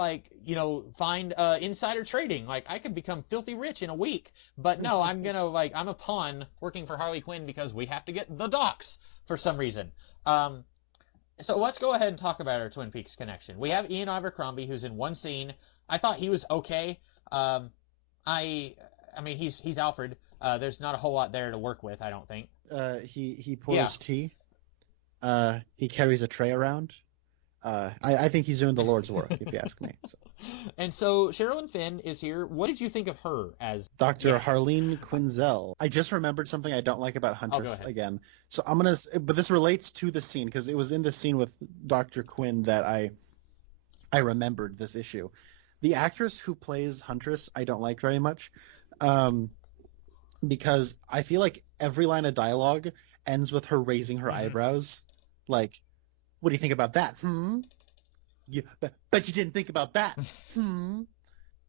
find insider trading. I could become filthy rich in a week. But no, I'm I'm a pawn working for Harley Quinn because we have to get the docs for some reason. So let's go ahead and talk about our Twin Peaks connection. We have Ian Abercrombie, who's in one scene. I thought he was okay. I mean, he's Alfred. There's not a whole lot there to work with, I don't think. He pours tea. He carries a tray around. I think he's doing the Lord's work, if you ask me. So. And so Sherilyn Fenn is here. What did you think of her as Dr. Harleen Quinzel? I just remembered something I don't like about Huntress again. So but this relates to the scene because it was in the scene with Dr. Quinn that I remembered this issue. The actress who plays Huntress, I don't like very much, because I feel like every line of dialogue ends with her raising her eyebrows, like, what do you think about that? But you didn't think about that.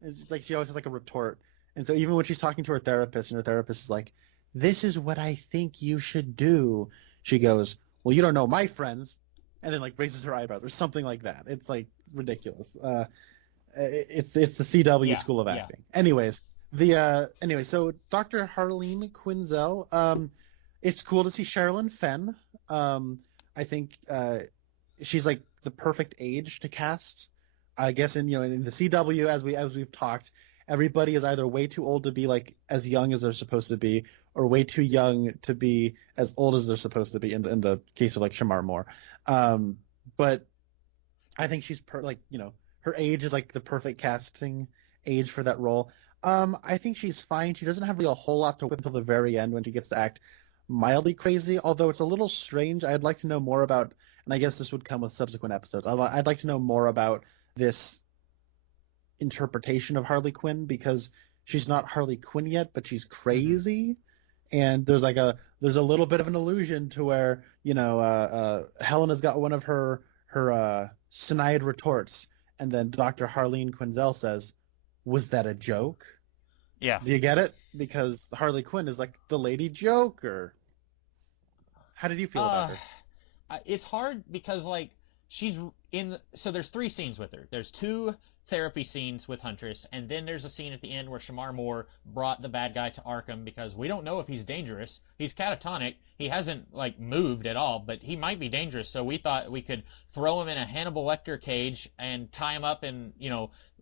It's like she always has like a retort. And so even when she's talking to her therapist and her therapist is like, this is what I think you should do, she goes, well, you don't know my friends, and then raises her eyebrows or something like that. It's ridiculous. It's the CW school of acting. Anyways, so Dr. Harleen Quinzel, it's cool to see Sherilyn Fenn. I think she's the perfect age to cast. I guess in the CW, as we've talked, everybody is either way too old to be as young as they're supposed to be, or way too young to be as old as they're supposed to be. In the case of Shamar Moore, but I think she's her age is the perfect casting age for that role. I think she's fine. She doesn't have a whole lot to whip until the very end when she gets to act mildly crazy, although it's a little strange. I'd like to know more about, and I guess this would come with subsequent episodes, I'd like to know more about this interpretation of Harley Quinn, because she's not Harley Quinn yet, but she's crazy. And there's there's a little bit of an illusion to where Helena's got one of her snide retorts, and then Dr. Harleen Quinzel says, was that a joke? Yeah. Do you get it? Because Harley Quinn is the Lady Joker. How did you feel about her? It's hard because she's in. So there's 3 scenes with her. There's 2 therapy scenes with Huntress, and then there's a scene at the end where Shamar Moore brought the bad guy to Arkham because we don't know if he's dangerous. He's catatonic. He hasn't moved at all, but he might be dangerous. So we thought we could throw him in a Hannibal Lecter cage and tie him up, and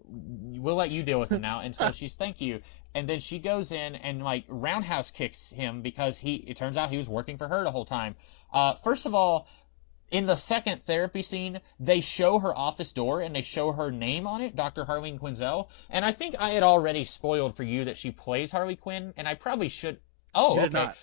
we'll let you deal with him now. And so she's thank you. And then she goes in and roundhouse kicks him because it turns out he was working for her the whole time. First of all, in the second therapy scene, they show her office door and they show her name on it, Dr. Harleen Quinzel. And I think I had already spoiled for you that she plays Harley Quinn, and I probably should. Oh, okay. Did not.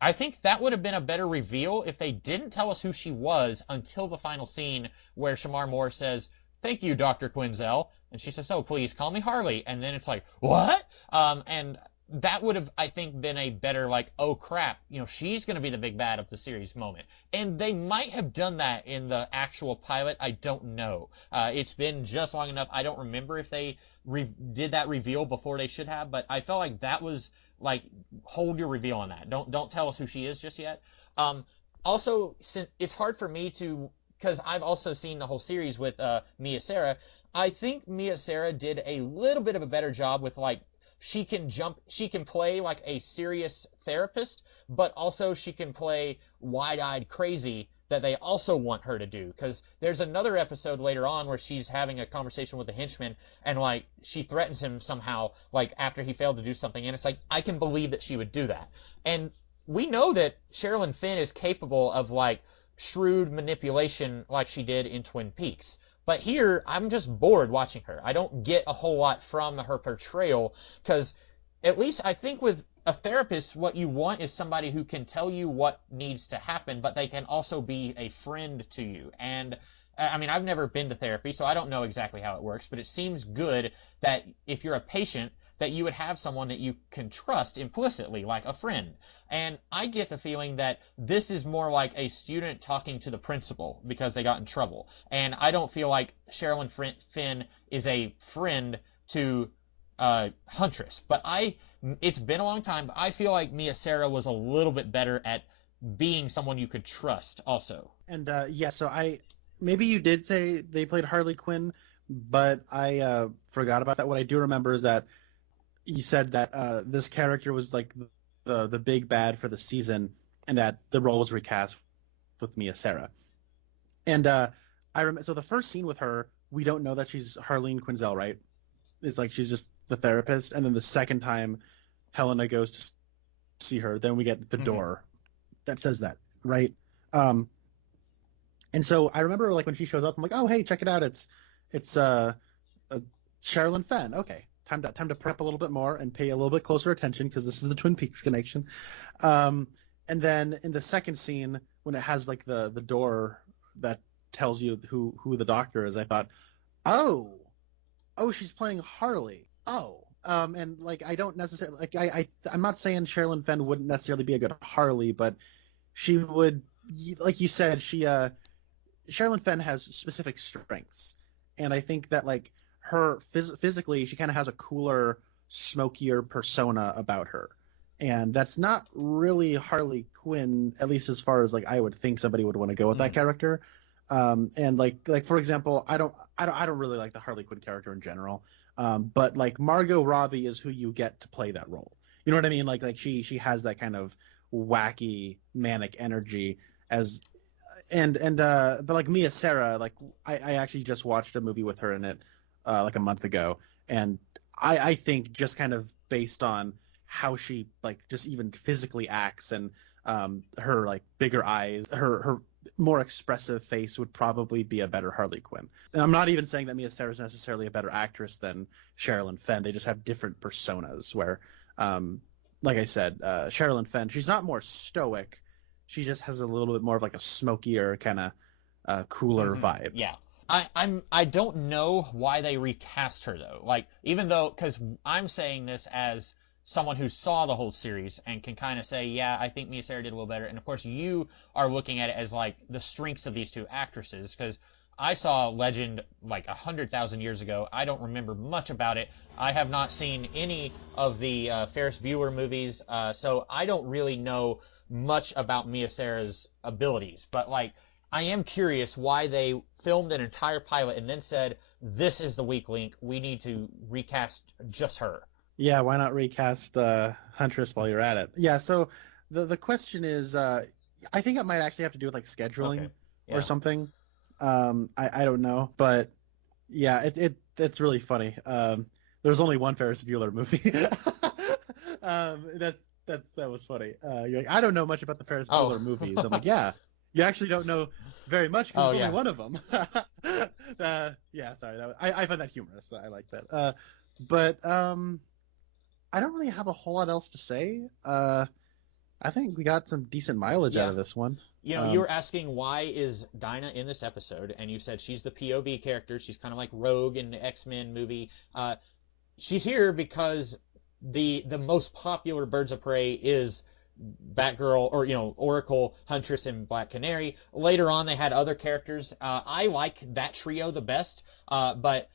I think that would have been a better reveal if they didn't tell us who she was until the final scene where Shamar Moore says, thank you, Dr. Quinzel. And she says, oh, please call me Harley. And then it's what? And that would have, I think, been a better, oh, crap, she's going to be the big bad of the series moment. And they might have done that in the actual pilot. I don't know. It's been just long enough. I don't remember if they did that reveal before they should have, but I felt like that was like, hold your reveal on that. Don't tell us who she is just yet. Also, since it's hard for me to, because I've also seen the whole series with Mia Sara. I think Mia Sara did a little bit of a better job with, like, she can play like a serious therapist, but also she can play wide-eyed crazy that they also want her to do. Because there's another episode later on where she's having a conversation with the henchman, and, like, she threatens him somehow, like, after he failed to do something, and it's like, I can believe that she would do that. And we know that Sherilyn Fenn is capable of, like, shrewd manipulation like she did in Twin Peaks. But here, I'm just bored watching her. I don't get a whole lot from her portrayal, because at least I think with a therapist, what you want is somebody who can tell you what needs to happen, but they can also be a friend to you. And, I mean, I've never been to therapy, so I don't know exactly how it works, but it seems good that if you're a patient, that you would have someone that you can trust implicitly, like a friend. And I get the feeling that this is more like a student talking to the principal because they got in trouble. And I don't feel like Sherilyn Fenn is a friend to Huntress. But it's been a long time, but I feel like Mia Sara was a little bit better at being someone you could trust also. And so maybe you did say they played Harley Quinn, but I forgot about that. What I do remember is that you said that this character was like the big bad for the season, and that the role was recast with Mia Sara. And I remember, so the first scene with her, we don't know that she's Harleen Quinzel, right? It's like she's just the therapist, and then the second time Helena goes to see her, then we get the door that says that, right? And so I remember, like, when she shows up, I'm like, oh, hey, check it out, it's Sherilyn Fenn. Okay, time to prep a little bit more and pay a little bit closer attention, because this is the Twin Peaks connection. And then in the second scene, when it has, like, the door that tells you who the doctor is, I thought, oh, she's playing Harley. And, like, I don't necessarily, like, I'm not saying Sherilyn Fenn wouldn't necessarily be a good Harley, but she would, like you said, Sherilyn Fenn has specific strengths, and I think that, like, her physically, she kind of has a cooler, smokier persona about her, and that's not really Harley Quinn, at least as far as, like, I would think somebody would want to go with that character. And like for example, I don't really like the Harley Quinn character in general, but, like, Margot Robbie is who you get to play that role. You know what I mean? Like she has that kind of wacky, manic energy but, like, Mia Sara, like, I actually just watched a movie with her in it like a month ago, and I think just kind of based on how she, like, just even physically acts, and her, like, bigger eyes, her more expressive face would probably be a better Harley Quinn. And I'm not even saying that Mia Sara is necessarily a better actress than Sherilyn Fenn. They just have different personas where, like I said, Sherilyn Fenn, she's not more stoic. She just has a little bit more of, like, a smokier kind of cooler vibe. Yeah. I don't know why they recast her, though. Like, even though, because I'm saying this as someone who saw the whole series and can kind of say, yeah, I think Mia Sara did a little better. And of course, you are looking at it as, like, the strengths of these two actresses, because I saw Legend like 100,000 years ago. I don't remember much about it. I have not seen any of the Ferris Bueller movies, so I don't really know much about Mia Sara's abilities. But, like, I am curious why they filmed an entire pilot and then said, this is the weak link, we need to recast just her. Yeah, why not recast Huntress while you're at it? Yeah, so the question is, I think it might actually have to do with, like, scheduling or something. I don't know, but yeah, it's really funny. There's only one Ferris Bueller movie. That was funny. You're like, I don't know much about the Ferris Bueller movies. I'm like, yeah, you actually don't know very much because there's only one of them. Yeah, sorry. I find that humorous. I like that. But I don't really have a whole lot else to say. I think we got some decent mileage out of this one. You know, you were asking why is Dinah in this episode, and you said she's the POV character. She's kind of like Rogue in the X-Men movie. She's here because the most popular Birds of Prey is Batgirl, or, you know, Oracle, Huntress, and Black Canary. Later on, they had other characters. I like that trio the best, but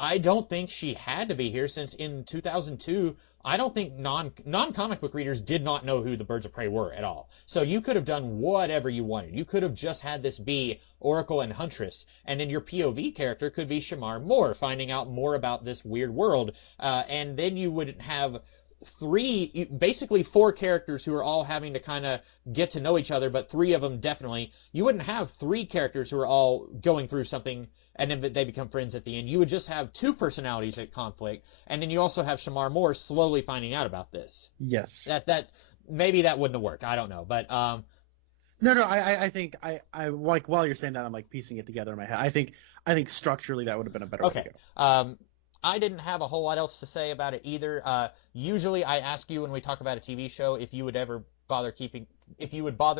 I don't think she had to be here, since in 2002, I don't think non-comic book readers did not know who the Birds of Prey were at all. So you could have done whatever you wanted. You could have just had this be Oracle and Huntress, and then your POV character could be Shamar Moore, finding out more about this weird world, and then you would have basically four characters who are all having to kind of get to know each other, but three of them definitely. You wouldn't have three characters who are all going through something and then they become friends at the end. You would just have two personalities at conflict, and then you also have Shamar Moore slowly finding out about this. Yes. That maybe that wouldn't have worked. I don't know, but No, I think I like while you're saying that, I'm like piecing it together in my head. I think structurally that would have been a better way to go. I didn't have a whole lot else to say about it either. Usually I ask you when we talk about a TV show if you would bother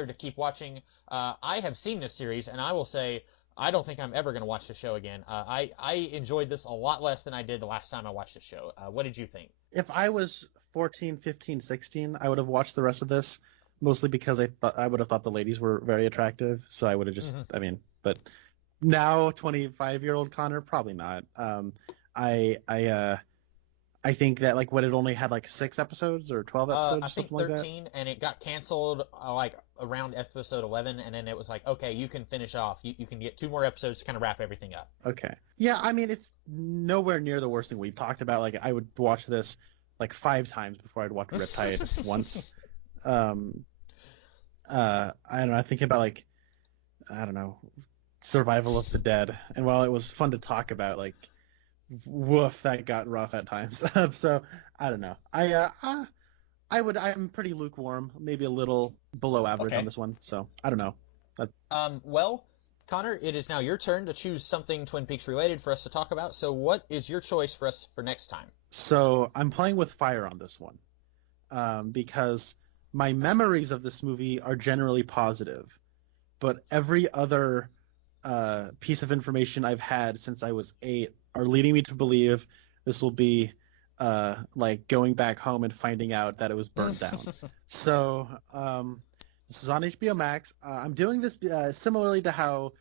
to keep watching. I have seen this series, and I will say I don't think I'm ever going to watch the show again. I enjoyed this a lot less than I did the last time I watched the show. What did you think? If I was 14, 15, 16, I would have watched the rest of this, mostly because I would have thought the ladies were very attractive. So I would have just, but now 25-year-old Connor, probably not. I think that like when it only had like 6 episodes or 12 episodes, I think 13, and it got canceled like around episode 11, and then it was like, okay, you can finish off. You can get 2 more episodes to kind of wrap everything up. Okay. Yeah, I mean, it's nowhere near the worst thing we've talked about. Like, I would watch this like 5 times before I'd watch Riptide once. I don't know. I think about like, I don't know, Survival of the Dead, and while it was fun to talk about, like, woof, that got rough at times. So I don't know. I'm pretty lukewarm, maybe a little below average on this one. So I don't know. Well, Connor, it is now your turn to choose something Twin Peaks related for us to talk about. So what is your choice for us for next time? So I'm playing with fire on this one, because my memories of this movie are generally positive, but every other piece of information I've had since I was 8 are leading me to believe this will be like going back home and finding out that it was burned down. So this is on HBO Max. I'm doing this similarly to how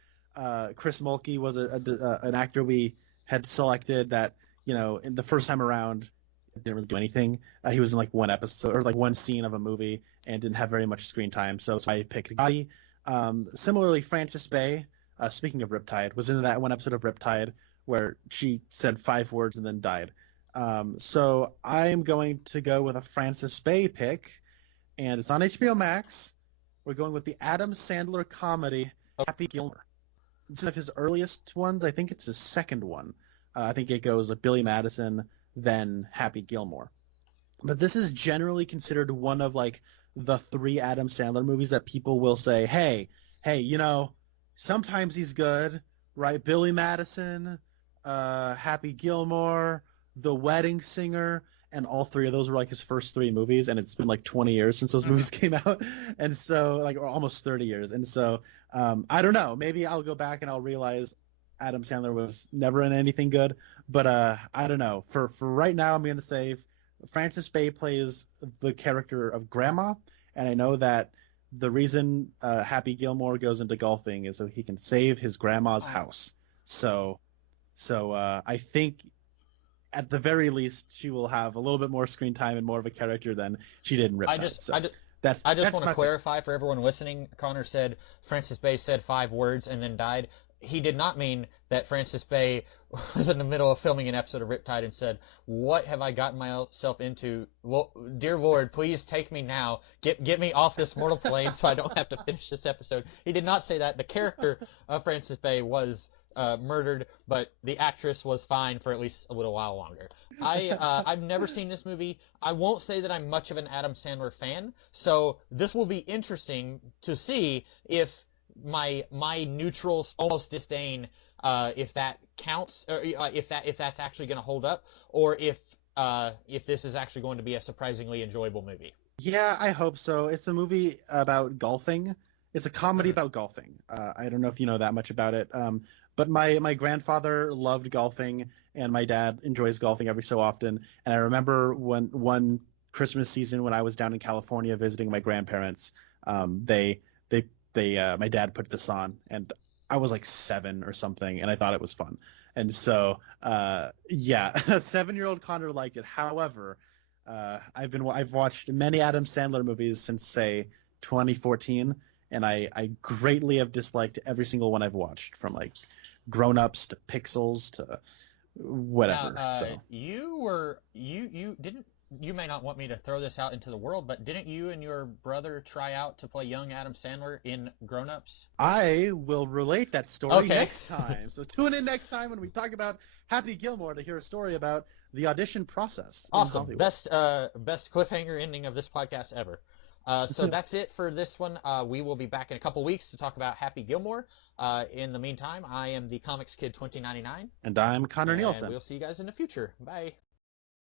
Chris Mulkey was an actor we had selected that, you know, in the first time around didn't really do anything. He was in like one episode or like one scene of a movie and didn't have very much screen time. So I picked Gotti. Similarly, Frances Bay, speaking of Riptide, was in that one episode of Riptide where she said 5 words and then died. So I'm going to go with a Frances Bay pick, and it's on HBO Max. We're going with the Adam Sandler comedy Happy Gilmore. It's one of his earliest ones. I think it's his second one. I think it goes like Billy Madison, then Happy Gilmore. But this is generally considered one of like the 3 Adam Sandler movies that people will say, hey, you know, sometimes he's good, right? Billy Madison, Happy Gilmore, The Wedding Singer, and all 3 of those were like his first 3 movies, and it's been like 20 years since those movies came out, and so like almost 30 years, and so I don't know, maybe I'll go back and I'll realize Adam Sandler was never in anything good, but I don't know. For right now, I'm going to say Frances Bay plays the character of Grandma, and I know that the reason Happy Gilmore goes into golfing is so he can save his grandma's house. So I think at the very least she will have a little bit more screen time and more of a character than she did in Riptide. I just want to clarify for everyone listening. Connor said Frances Bay said 5 words and then died. He did not mean that Frances Bay was in the middle of filming an episode of Riptide and said, "What have I gotten myself into? Well, dear Lord, please take me now. Get me off this mortal plane so I don't have to finish this episode." He did not say that. The character of Frances Bay was murdered, but the actress was fine for at least a little while longer. I've never seen this movie. I won't say that I'm much of an Adam Sandler fan, so this will be interesting to see if my neutral, almost disdain, if that counts, or if that's actually going to hold up, or if this is actually going to be a surprisingly enjoyable movie. Yeah, I hope so. It's a movie about golfing. It's a comedy about golfing. I don't know if you know that much about it, but my grandfather loved golfing, and my dad enjoys golfing every so often. And I remember when one Christmas season when I was down in California visiting my grandparents, my dad put this on, and I was like 7 or something, and I thought it was fun. And so, yeah, 7-year-old Connor liked it. However, I've watched many Adam Sandler movies since say 2014, and I greatly have disliked every single one I've watched, from like Grown Ups to Pixels to whatever. Now, you may not want me to throw this out into the world, but didn't you and your brother try out to play young Adam Sandler in Grown Ups? I will relate that story next time. So tune in next time when we talk about Happy Gilmore to hear a story about the audition process. Awesome. Best cliffhanger ending of this podcast ever. So that's it for this one. We will be back in a couple weeks to talk about Happy Gilmore. In the meantime, I am the Comics Kid 2099. And I'm Connor Nielsen. We'll see you guys in the future. Bye.